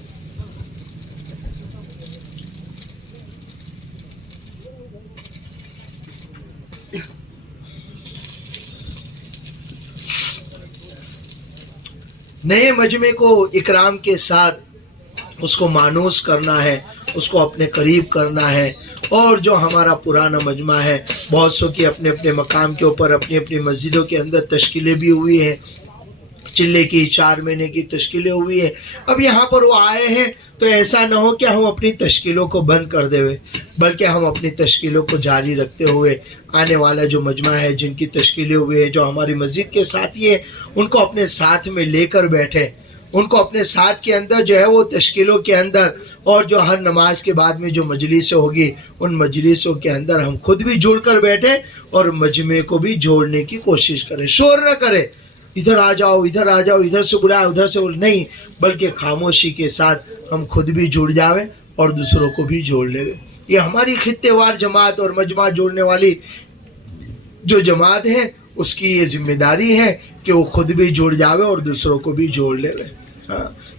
نئے مجمع کو اکرام کے ساتھ اس کو مانوس کرنا ہے, اس کو اپنے قریب کرنا ہے. اور جو ہمارا پرانا مجمع ہے, بہت سو کی اپنے اپنے مقام کے اوپر اپنی اپنی مسجدوں کے اندر تشکیلیں بھی ہوئی ہیں, چلے کی 4 مہینے کی تشکیلیں ہوئی ہیں. اب یہاں پر وہ آئے ہیں تو ایسا نہ ہو کہ ہم اپنی تشکیلوں کو بند کر دے ہوئے, بلکہ ہم اپنی تشکیلوں کو جاری رکھتے ہوئے آنے والا جو مجمع ہے, جن کی تشکیلیں ہوئی ہیں, جو ہماری مسجد کے ساتھی ہیں, ان کو اپنے ساتھ میں لے کر بیٹھیں, ان کو اپنے ساتھ کے اندر جو ہے وہ تشکیلوں کے اندر, اور جو ہر نماز کے بعد میں جو مجلسیں ہوگی ان مجلسوں کے اندر ہم خود بھی جڑ کر بیٹھیں اور مجمع کو بھی جوڑنے کی کوشش کریں. شور نہ کریں, ادھر آ جاؤ, ادھر آ جاؤ, ادھر سے بلایا ادھر سے نہیں, بلکہ خاموشی کے ساتھ ہم خود بھی جڑ جاویں اور دوسروں کو بھی جوڑ لیں. یہ ہماری خطے وار جماعت اور مجمع جوڑنے والی جو جماعت ہے, اس کی یہ ذمہ داری ہے کہ وہ خود بھی جڑ جاوے اور دوسروں کو بھی جوڑ لے.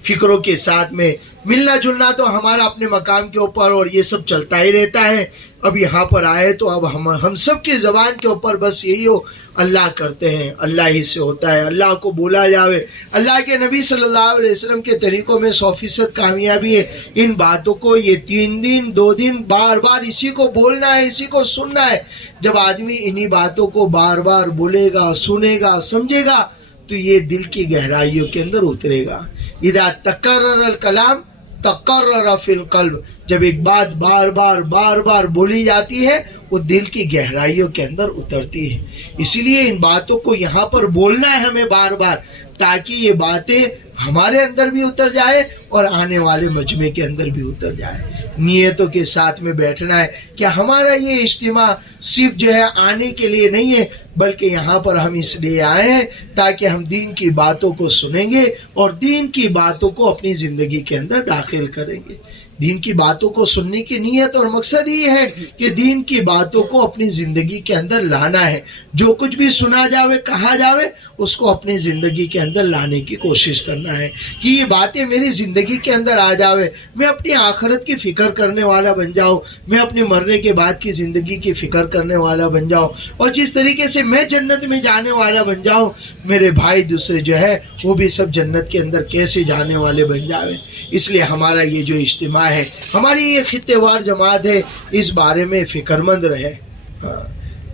فکروں کے ساتھ میں ملنا جلنا تو ہمارا اپنے مقام کے اوپر اور یہ سب چلتا ہی رہتا ہے. اب یہاں پر آئے تو اب ہم سب کی زبان کے اوپر بس یہی ہو, اللہ کرتے ہیں, اللہ ہی سے ہوتا ہے, اللہ کو بولا جاوے. اللہ کے نبی صلی اللہ علیہ وسلم کے طریقوں میں 100% کامیابی ہے. ان باتوں کو یہ 3 دن 2 دن بار بار اسی کو بولنا ہے, اسی کو سننا ہے. جب آدمی انہی باتوں کو بار بار بولے گا, سنے گا, سمجھے گا, تو یہ دل کی گہرائیوں کے اندر اترے گا. اذا تکرر الکلام تقرر فی القلب, جب ایک بات بار بار بولی جاتی ہے وہ دل کی گہرائیوں کے اندر اترتی ہے. اسی لیے ان باتوں کو یہاں پر بولنا ہے ہمیں بار بار, تاکہ یہ باتیں ہمارے اندر بھی اتر جائے اور آنے والے مجمع کے اندر بھی اتر جائے. نیتوں کے ساتھ میں بیٹھنا ہے کہ ہمارا یہ اجتماع صرف جو ہے آنے کے لیے نہیں ہے, بلکہ یہاں پر ہم اس لیے آئے ہیں تاکہ ہم دین کی باتوں کو سنیں گے اور دین کی باتوں کو اپنی زندگی کے اندر داخل کریں گے. دین کی باتوں کو سننے کی نیت اور مقصد یہ ہے کہ دین کی باتوں کو اپنی زندگی کے اندر لانا ہے. جو کچھ بھی سنا جاوے کہا جاوے اس کو اپنی زندگی کے اندر لانے کی کوشش کرنا ہے کہ یہ باتیں میری زندگی کے اندر آ جاوے, میں اپنی آخرت کی فکر کرنے والا بن جاؤں, میں اپنے مرنے کے بعد کی زندگی کی فکر کرنے والا بن جاؤں, اور جس طریقے سے میں جنت میں جانے والا بن جاؤں میرے بھائی دوسرے جو ہے وہ بھی سب جنت کے اندر کیسے جانے والے بن جاوے. اس لیے ہمارا یہ جو اجتماع ہے, ہماری یہ خطے وار جماعت ہے, اس بارے میں فکر مند رہے.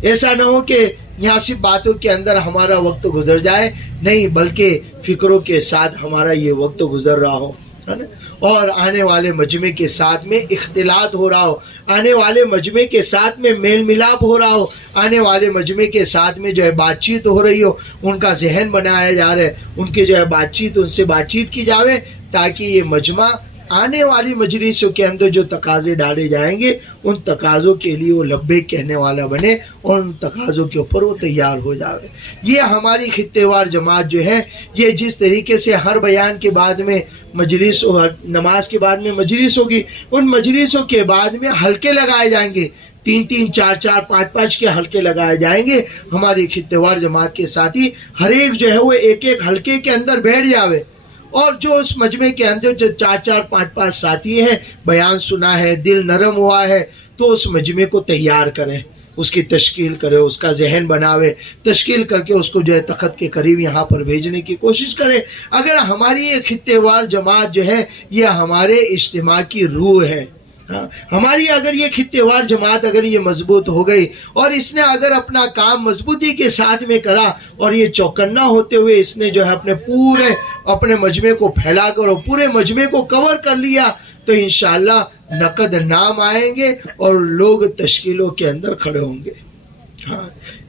ایسا نہ ہو کہ یہاں صرف باتوں کے اندر ہمارا وقت گزر جائے, نہیں بلکہ فکروں کے ساتھ ہمارا یہ وقت گزر رہا ہو, اور آنے والے مجمع کے ساتھ میں اختلاط ہو رہا ہو, آنے والے مجمع کے ساتھ میں میل ملاپ ہو رہا ہو, آنے والے مجمع کے ساتھ میں جو ہے بات چیت ہو رہی ہو, ان کا ذہن بنایا جا رہا ہے, ان کی جو ہے بات چیت, ان سے بات چیت کی جاوے تاکہ یہ مجمع آنے والی مجلسوں کے اندر جو تقاضے ڈالے جائیں گے ان تقاضوں کے لیے وہ لبیک کہنے والا بنے اور ان تقاضوں کے اوپر وہ تیار ہو جاوے. یہ ہماری خطے وار جماعت جو ہے, یہ جس طریقے سے ہر بیان کے بعد میں مجلس, نماز کے بعد میں مجلس ہوگی, ان مجلسوں کے بعد میں حلقے لگائے جائیں گے, 3-3, 4-4, 5-5 کے حلقے لگائے جائیں گے. ہماری خطے وار جماعت کے ساتھی ہر ایک جو ہے وہ ایک ایک حلقے کے اندر بیٹھ جاوے, اور جو اس مجمع کے اندر جو 4-4, 5-5 ساتھی ہیں, بیان سنا ہے, دل نرم ہوا ہے, تو اس مجمع کو تیار کریں, اس کی تشکیل کرے, اس کا ذہن بناوے, تشکیل کر کے اس کو جو ہے تخت کے قریب یہاں پر بھیجنے کی کوشش کرے. اگر ہماری یہ خطے وار جماعت جو ہے یہ ہمارے اجتماع کی روح ہے, ہماری اگر یہ خطے وار جماعت اگر یہ مضبوط ہو گئی اور اس نے اگر اپنا کام مضبوطی کے ساتھ میں کرا اور یہ چوکنا ہوتے ہوئے اس نے جو ہے اپنے مجمع کو پھیلا کر اور پورے مجمع کو کور کر لیا, تو انشاءاللہ نقد نام آئیں گے اور لوگ تشکیلوں کے اندر کھڑے ہوں گے.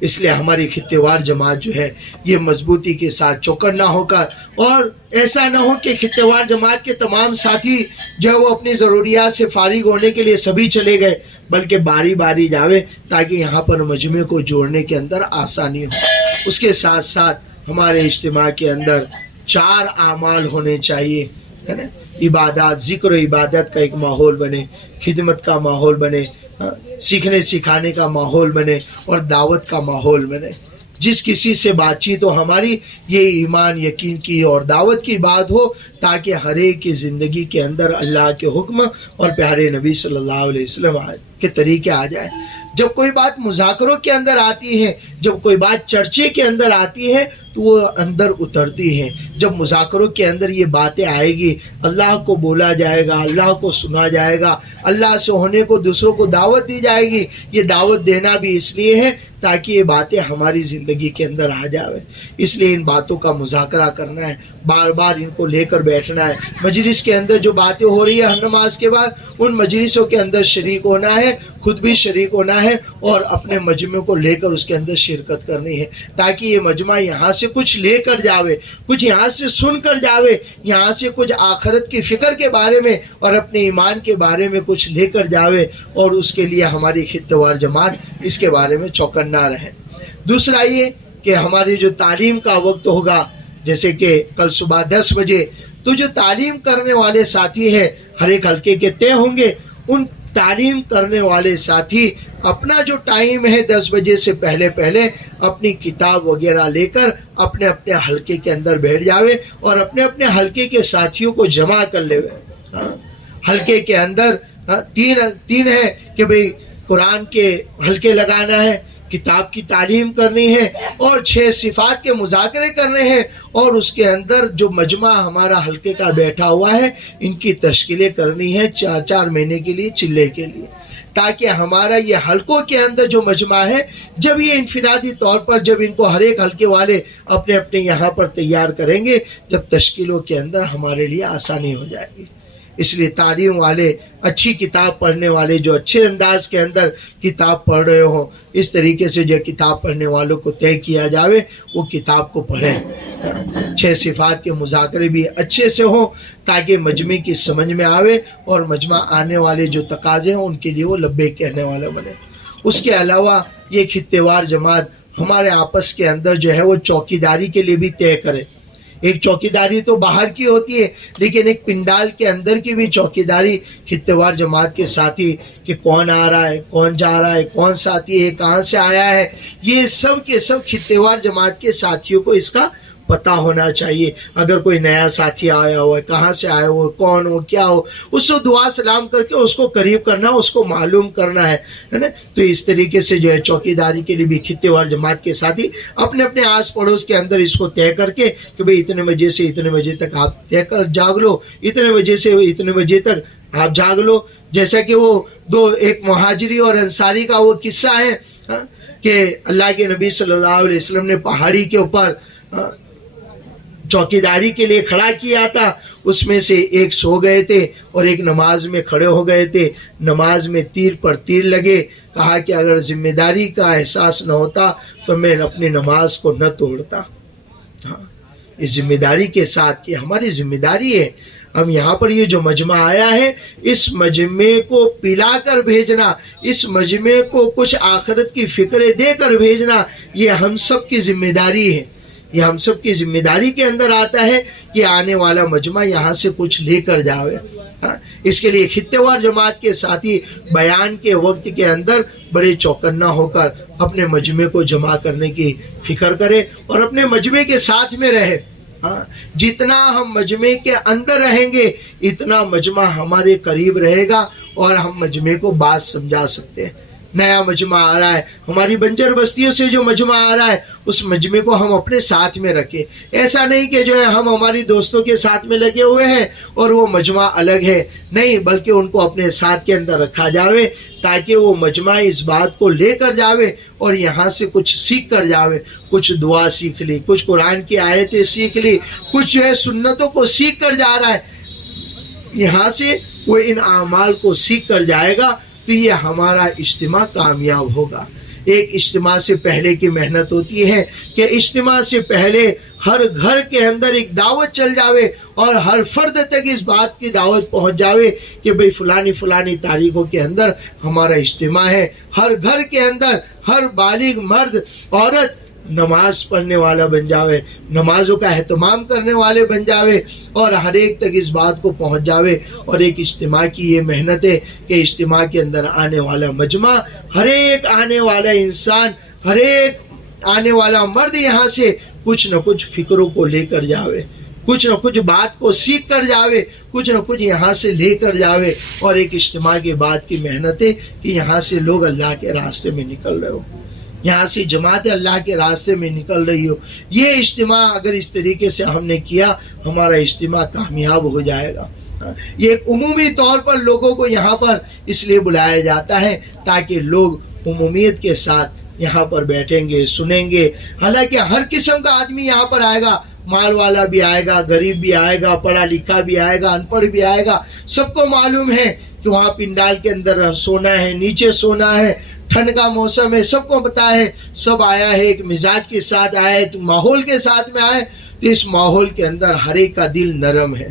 اس لیے ہماری خطے وار جماعت جو ہے یہ مضبوطی کے ساتھ چوکنا ہو کر, اور ایسا نہ ہو کہ خطے وار جماعت کے تمام ساتھی جو ہے وہ اپنی ضروریات سے فارغ ہونے کے لیے سبھی چلے گئے, بلکہ باری باری جاوے تاکہ یہاں پر مجمع کو جوڑنے کے اندر آسانی ہو. اس کے ساتھ ساتھ ہمارے اجتماع کے اندر 4 اعمال ہونے چاہیے, ہے نا, عبادات, ذکر و عبادت کا ایک ماحول بنے, خدمت کا ماحول بنے, سیکھنے سکھانے کا ماحول بنے اور دعوت کا ماحول بنے. جس کسی سے بات چیت ہو ہماری یہ ایمان یقین کی اور دعوت کی بات ہو, تاکہ ہر ایک کی زندگی کے اندر اللہ کے حکم اور پیارے نبی صلی اللہ علیہ وسلم کے طریقے آ جائیں. جب کوئی بات مذاکروں کے اندر آتی ہے, جب کوئی بات چرچے کے اندر آتی ہے تو وہ اندر اترتی ہے. جب مذاکروں کے اندر یہ باتیں آئے گی, اللہ کو بولا جائے گا, اللہ کو سنا جائے گا, اللہ سے ہونے کو دوسروں کو دعوت دی جائے گی. یہ دعوت دینا بھی اس لیے ہے تاکہ یہ باتیں ہماری زندگی کے اندر آ جاوے. اس لیے ان باتوں کا مذاکرہ کرنا ہے, بار بار ان کو لے کر بیٹھنا ہے. مجلس کے اندر جو باتیں ہو رہی ہے ہر نماز کے بعد, ان مجلسوں کے اندر شریک ہونا ہے, خود بھی شریک ہونا ہے اور اپنے مجمع کو لے کر اس کے اندر شرکت کرنی ہے, تاکہ یہ مجمع یہاں سے کچھ لے کر جاوے, کچھ یہاں سے سن کر جاوے, یہاں سے کچھ آخرت کی فکر کے بارے میں اور اپنے ایمان کے بارے میں کچھ لے کر جاوے. اور اس کے لیے ہماری خطے وار جماعت اس کے بارے میں چوکنا رہے. دوسرا یہ کہ ہماری جو تعلیم کا وقت ہوگا, جیسے کہ کل صبح 10 بجے, تو جو تعلیم کرنے والے ساتھی ہیں ہر ایک حلقے کے طے ہوں گے. ان تعلیم کرنے والے ساتھی اپنا جو ٹائم ہے 10 بجے سے پہلے اپنی کتاب وغیرہ لے کر اپنے اپنے حلقے کے اندر بیٹھ جاوے اور اپنے اپنے حلقے کے ساتھیوں کو جمع کر لے. حلقے کے اندر تین ہے کہ بھئی قرآن کے حلقے لگانا ہے, کتاب کی تعلیم کرنی ہے اور 6 صفات کے مذاکرے کرنے ہیں, اور اس کے اندر جو مجمع ہمارا حلقے کا بیٹھا ہوا ہے ان کی تشکیلیں کرنی ہے 4 مہینے کے لیے, چلے کے لیے, تاکہ ہمارا یہ حلقوں کے اندر جو مجمع ہے جب یہ انفرادی طور پر جب ان کو ہر ایک حلقے والے اپنے اپنے یہاں پر تیار کریں گے, جب تشکیلوں کے اندر ہمارے لیے آسانی ہو جائے گی. اس لیے تعلیم والے, اچھی کتاب پڑھنے والے جو اچھے انداز کے اندر کتاب پڑھ رہے ہوں, اس طریقے سے جو کتاب پڑھنے والوں کو طے کیا جاوے وہ کتاب کو پڑھیں. 6 صفات کے مذاکرے بھی اچھے سے ہوں تاکہ مجمع کی سمجھ میں آوے اور مجمع آنے والے جو تقاضے ہیں ان کے لیے وہ لبیک کہنے والا بنے. اس کے علاوہ یہ خطے وار جماعت ہمارے آپس کے اندر جو ہے وہ چوکیداری کے لیے بھی طے کرے. ایک چوکیداری تو باہر کی ہوتی ہے، لیکن ایک پنڈال کے اندر کی بھی چوکیداری خطے وار جماعت کے ساتھی، کہ کون آ رہا ہے، کون جا رہا ہے، کون ساتھی ہے، کہاں سے آیا ہے، یہ سب کے سب خطے وار جماعت کے ساتھیوں کو اس کا پتہ ہونا چاہیے۔ اگر کوئی نیا ساتھی آیا ہوا ہے، کہاں سے آیا ہوا ہے، کون ہو، کیا ہو، اس کو دعا سلام کر کے اس کو قریب کرنا، اس کو معلوم کرنا ہے نا۔ تو اس طریقے سے جو ہے چوکیداری کے لیے بھی خطے وار جماعت کے ساتھی اپنے اپنے آس پڑوس کے اندر اس کو طے کر کے کہ بھئی اتنے بجے سے اتنے بجے تک آپ طے کر جاگ لو، اتنے بجے سے اتنے بجے تک آپ جاگ لو۔ جیسا کہ وہ ایک مہاجری اور انصاری کا وہ قصہ ہے کہ اللہ کے نبی صلی اللہ علیہ وسلم نے پہاڑی کے اوپر چوکیداری کے لیے کھڑا کیا تھا، اس میں سے ایک سو گئے تھے اور ایک نماز میں کھڑے ہو گئے تھے، نماز میں تیر پر تیر لگے۔ کہا کہ اگر ذمہ داری کا احساس نہ ہوتا تو میں اپنی نماز کو نہ توڑتا۔ اس ذمہ داری کے ساتھ کہ ہماری ذمہ داری ہے، ہم یہاں پر یہ جو مجمع آیا ہے، اس مجمع کو پلا کر بھیجنا، اس مجمع کو کچھ آخرت کی فکریں دے کر بھیجنا، یہ ہم سب کی ذمہ داری ہے۔ یہ ہم سب کی ذمہ داری کے اندر آتا ہے کہ آنے والا مجمع یہاں سے کچھ لے کر جاوے۔ اس کے لیے خطے وار جماعت کے ساتھی بیان کے وقت کے اندر بڑے چوکنا ہو کر اپنے مجمع کو جمع کرنے کی فکر کرے اور اپنے مجمع کے ساتھ میں رہے۔ جتنا ہم مجمع کے اندر رہیں گے اتنا مجمع ہمارے قریب رہے گا اور ہم مجمع کو بات سمجھا سکتے ہیں۔ نیا مجمع آ رہا ہے، ہماری بنجر بستیوں سے جو مجمع آ رہا ہے اس مجمع کو ہم اپنے ساتھ میں رکھیں۔ ایسا نہیں کہ جو ہے ہم ہماری دوستوں کے ساتھ میں لگے ہوئے ہیں اور وہ مجمع الگ ہے، نہیں، بلکہ ان کو اپنے ساتھ کے اندر رکھا جاوے تاکہ وہ مجمع اس بات کو لے کر جاوے اور یہاں سے کچھ سیکھ کر جاوے۔ کچھ دعا سیکھ لی، کچھ قرآن کی آیتیں سیکھ لی، کچھ جو ہے سنتوں کو سیکھ کر جا رہا ہے، یہاں سے وہ ان اعمال کو سیکھ کر جائے گا تو یہ ہمارا اجتماع کامیاب ہوگا۔ ایک اجتماع سے پہلے کی محنت ہوتی ہے کہ اجتماع سے پہلے ہر گھر کے اندر ایک دعوت چل جاوے اور ہر فرد تک اس بات کی دعوت پہنچ جاوے کہ بھئی فلانی تاریخوں کے اندر ہمارا اجتماع ہے۔ ہر گھر کے اندر ہر بالغ مرد عورت نماز پڑھنے والا بن جاوے، نمازوں کا اہتمام کرنے والے بن جاوے اور ہر ایک تک اس بات کو پہنچ جاوے۔ اور ایک اجتماع کی یہ محنت ہے کہ اجتماع کے اندر آنے والا مجمع، ہر ایک آنے والا انسان، ہر ایک آنے والا مرد یہاں سے کچھ نہ کچھ فکروں کو لے کر جاوے، کچھ نہ کچھ بات کو سیکھ کر جاوے، کچھ نہ کچھ یہاں سے لے کر جاوے۔ اور ایک اجتماع کے بعد کی محنت ہے کہ یہاں سے لوگ اللہ کے راستے میں نکل رہے ہو، یہاں سے جماعت اللہ کے راستے میں نکل رہی ہو۔ یہ اجتماع اگر اس طریقے سے ہم نے کیا، ہمارا اجتماع کامیاب ہو جائے گا۔ یہ ایک عمومی طور پر لوگوں کو یہاں پر اس لیے بلایا جاتا ہے تاکہ لوگ عمومیت کے ساتھ یہاں پر بیٹھیں گے، سنیں گے۔ حالانکہ ہر قسم کا آدمی یہاں پر آئے گا، مال والا بھی آئے گا، غریب بھی آئے گا، پڑھا لکھا بھی آئے گا، ان پڑھ بھی آئے گا۔ سب کو معلوم ہے کہ وہاں پنڈال کے اندر سونا ہے، نیچے سونا ہے، ٹھنڈ کا موسم ہے، سب کو پتا ہے۔ سب آیا ہے ایک مزاج کے ساتھ آیا ہے، تو ماحول کے ساتھ میں آئے تو اس ماحول کے اندر ہر ایک کا دل نرم ہے۔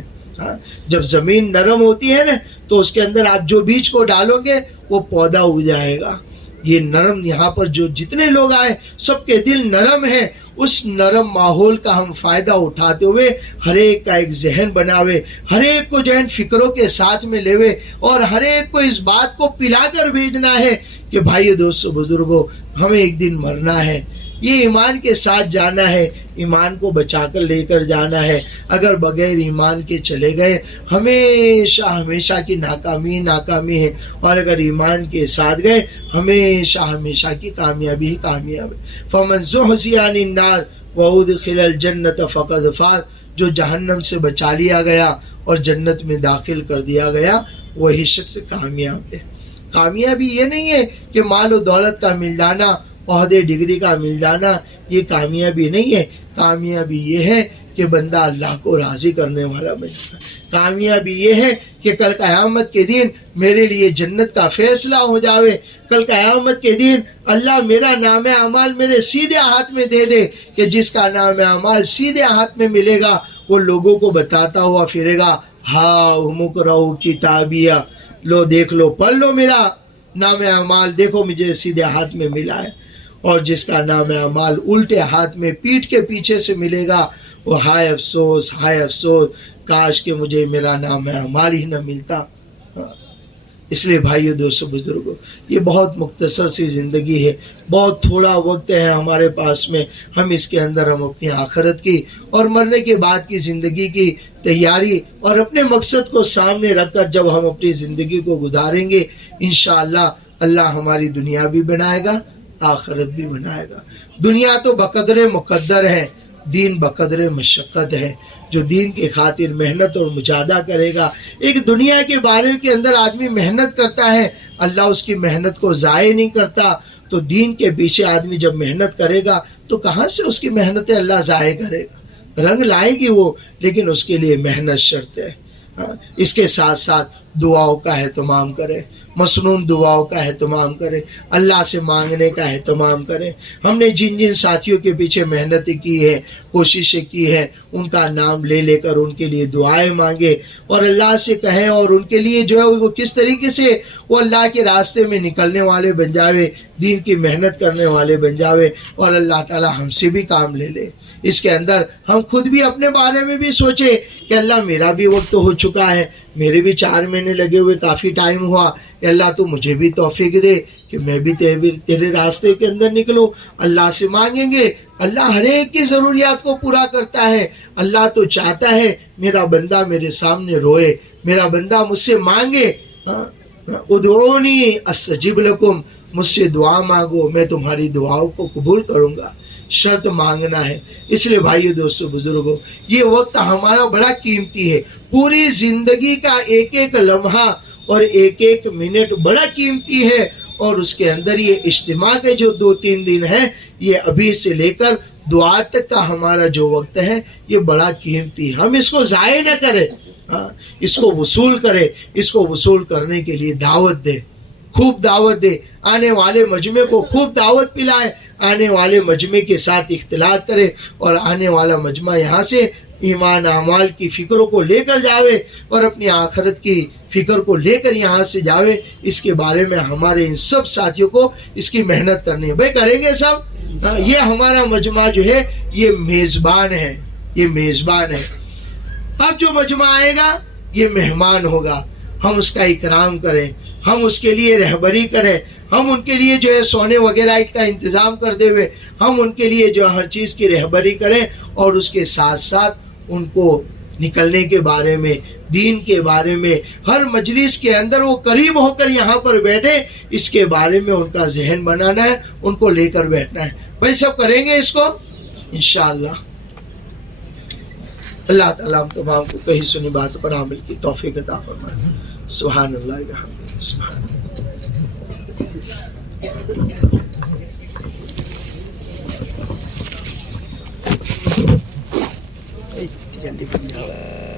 جب زمین نرم ہوتی ہے نا تو اس کے اندر آپ جو بیج کو ڈالو گے وہ پودا اگ جائے گا۔ یہ نرم یہاں پر جو جتنے لوگ آئے سب کے دل نرم ہیں۔ اس نرم ماحول کا ہم فائدہ اٹھاتے ہوئے ہر ایک کا ایک ذہن بناوے، ہر ایک کو جو ہے فکروں کے ساتھ میں لیوے اور ہر ایک کو اس بات کو پلا کر بھیجنا ہے کہ بھائی دوستو بزرگوں، ہمیں ایک دن مرنا ہے۔ یہ ایمان کے ساتھ جانا ہے، ایمان کو بچا کر لے کر جانا ہے۔ اگر بغیر ایمان کے چلے گئے ہمیشہ ہمیشہ کی ناکامی ہے، اور اگر ایمان کے ساتھ گئے ہمیشہ ہمیشہ کی کامیابی ہی کامیاب ہے۔ فَمَنْ زُحْزِحَ عَنِ النَّارِ وَأُدْخِلَ الْجَنَّةَ فَقَدْ فَازَ، جو جہنم سے بچا لیا گیا اور جنت میں داخل کر دیا گیا وہی شخص کامیاب ہے۔ کامیابی یہ نہیں ہے کہ مال و دولت کا مل جانا، عہدے ڈگری کا مل جانا، یہ کامیابی نہیں ہے۔ کامیابی یہ ہے کہ بندہ اللہ کو راضی کرنے والا بن جائے۔ کامیابی یہ ہے کہ کل قیامت کے دن میرے لیے جنت کا فیصلہ ہو جاوے، کل قیامت کے دن اللہ میرا نام اعمال میرے سیدھے ہاتھ میں دے دے کہ جس کا نام اعمال سیدھے ہاتھ میں ملے گا وہ لوگوں کو بتاتا ہوا پھرے گا، ہاں اقرؤ کتابیہ، لو دیکھ لو، پڑھ لو میرا نام اعمال، دیکھو مجھے سیدھے ہاتھ میں ملا ہے۔ اور جس کا نام اعمال الٹے ہاتھ میں پیٹھ کے پیچھے سے ملے گا وہ ہائے افسوس کاش کہ مجھے میرا نام اعمال ہی نہ ملتا. اس لیے بھائیو دوستو بزرگوں، یہ بہت مختصر سی زندگی ہے، بہت تھوڑا وقت ہے ہمارے پاس میں. ہم اس کے اندر ہم اپنی آخرت کی اور مرنے کے بعد کی زندگی کی تیاری اور اپنے مقصد کو سامنے رکھ کر جب ہم اپنی زندگی کو گزاریں گے، انشاءاللہ اللہ ہماری دنیا بھی بنائے گا، آخرت بھی بنائے گا. دنیا تو بقدر مقدر ہے، دین بقدر مشقت ہے. جو دین کے خاطر محنت اور مجاہدہ کرے گا، ایک دنیا کے بارے کے اندر آدمی محنت کرتا ہے، اللہ اس کی محنت کو ضائع نہیں کرتا. تو دین کے پیچھے آدمی جب محنت کرے گا تو کہاں سے اس کی محنتیں اللہ ضائع کرے گا؟ رنگ لائے گی وہ، لیکن اس کے لیے محنت شرط ہے. اس کے ساتھ ساتھ دعاؤں کا اہتمام کرے، مسنون دعاؤں کا اہتمام کرے، اللہ سے مانگنے کا اہتمام کرے. ہم نے جن جن ساتھیوں کے پیچھے محنت کی ہے، کوششیں کی ہے، ان کا نام لے لے کر ان کے لیے دعائیں مانگے اور اللہ سے کہیں، اور ان کے لیے جو ہے وہ کس طریقے سے وہ اللہ کے راستے میں نکلنے والے بن جاوے، دین کی محنت کرنے والے بن جاوے، اور اللہ تعالی ہم سے بھی کام لے لے. اس کے اندر ہم خود بھی اپنے بارے میں بھی سوچے کہ اللہ میرا بھی وقت ہو چکا ہے، میرے بھی 4 مہینے لگے ہوئے، کافی ٹائم ہوا. اللہ تو مجھے بھی توفیق دے کہ میں بھی تیرے راستے کے اندر نکلوں. اللہ سے مانگیں گے، اللہ ہر ایک کی ضروریات کو پورا کرتا ہے. اللہ تو چاہتا ہے میرا بندہ میرے سامنے روئے، میرا بندہ مجھ سے مانگے. ادعونی استجب لکم، مجھ سے دعا مانگو، میں تمہاری دعاؤں کو قبول کروں گا. شرط مانگنا ہے. اس لیے بھائیو دوستو بزرگوں، یہ وقت ہمارا بڑا قیمتی ہے. پوری زندگی کا ایک ایک لمحہ اور ایک ایک منٹ بڑا قیمتی ہے. اور اس کے اندر یہ اجتماع کے جو 2-3 دن ہیں، یہ ابھی سے لے کر دعا تک کا ہمارا جو وقت ہے، یہ بڑا قیمتی ہے. ہم اس کو ضائع نہ کریں، اس کو وصول کریں. اس کو وصول کرنے کے لیے دعوت دے، خوب دعوت دے. آنے والے مجمع کو خوب دعوت پلائے، آنے والے مجمع کے ساتھ اختلاط کرے، اور آنے والا مجمع یہاں سے ایمان اعمال کی فکروں کو لے کر جاوے اور اپنی آخرت کی فکر کو لے کر یہاں سے جاوے. اس کے بارے میں ہمارے ان سب ساتھیوں کو اس کی محنت کرنی ہے. بھائی کریں گے سب. یہ ہمارا مجمع جو ہے یہ میزبان ہے، یہ میزبان ہے. اب جو مجمع آئے گا یہ مہمان ہوگا. ہم اس کا اکرام کریں، ہم اس کے لیے رہبری کریں، ہم ان کے لیے جو ہے سونے وغیرہ کا انتظام کرتے ہوئے ہم ان کے لیے جو ہر چیز کی رہبری کریں، اور اس کے ساتھ ساتھ ان کو نکلنے کے بارے میں، دین کے بارے میں، ہر مجلس کے اندر وہ قریب ہو کر یہاں پر بیٹھے، اس کے بارے میں ان کا ذہن بنانا ہے، ان کو لے کر بیٹھنا ہے. بھائی سب کریں گے اس کو انشاءاللہ. اللہ تعالیٰ ہم تمام کو کہیں سنی بات پر عمل کی توفیق عطا فرمائے. سبحان اللہ الحمد سبحان جلدی بن جاؤ.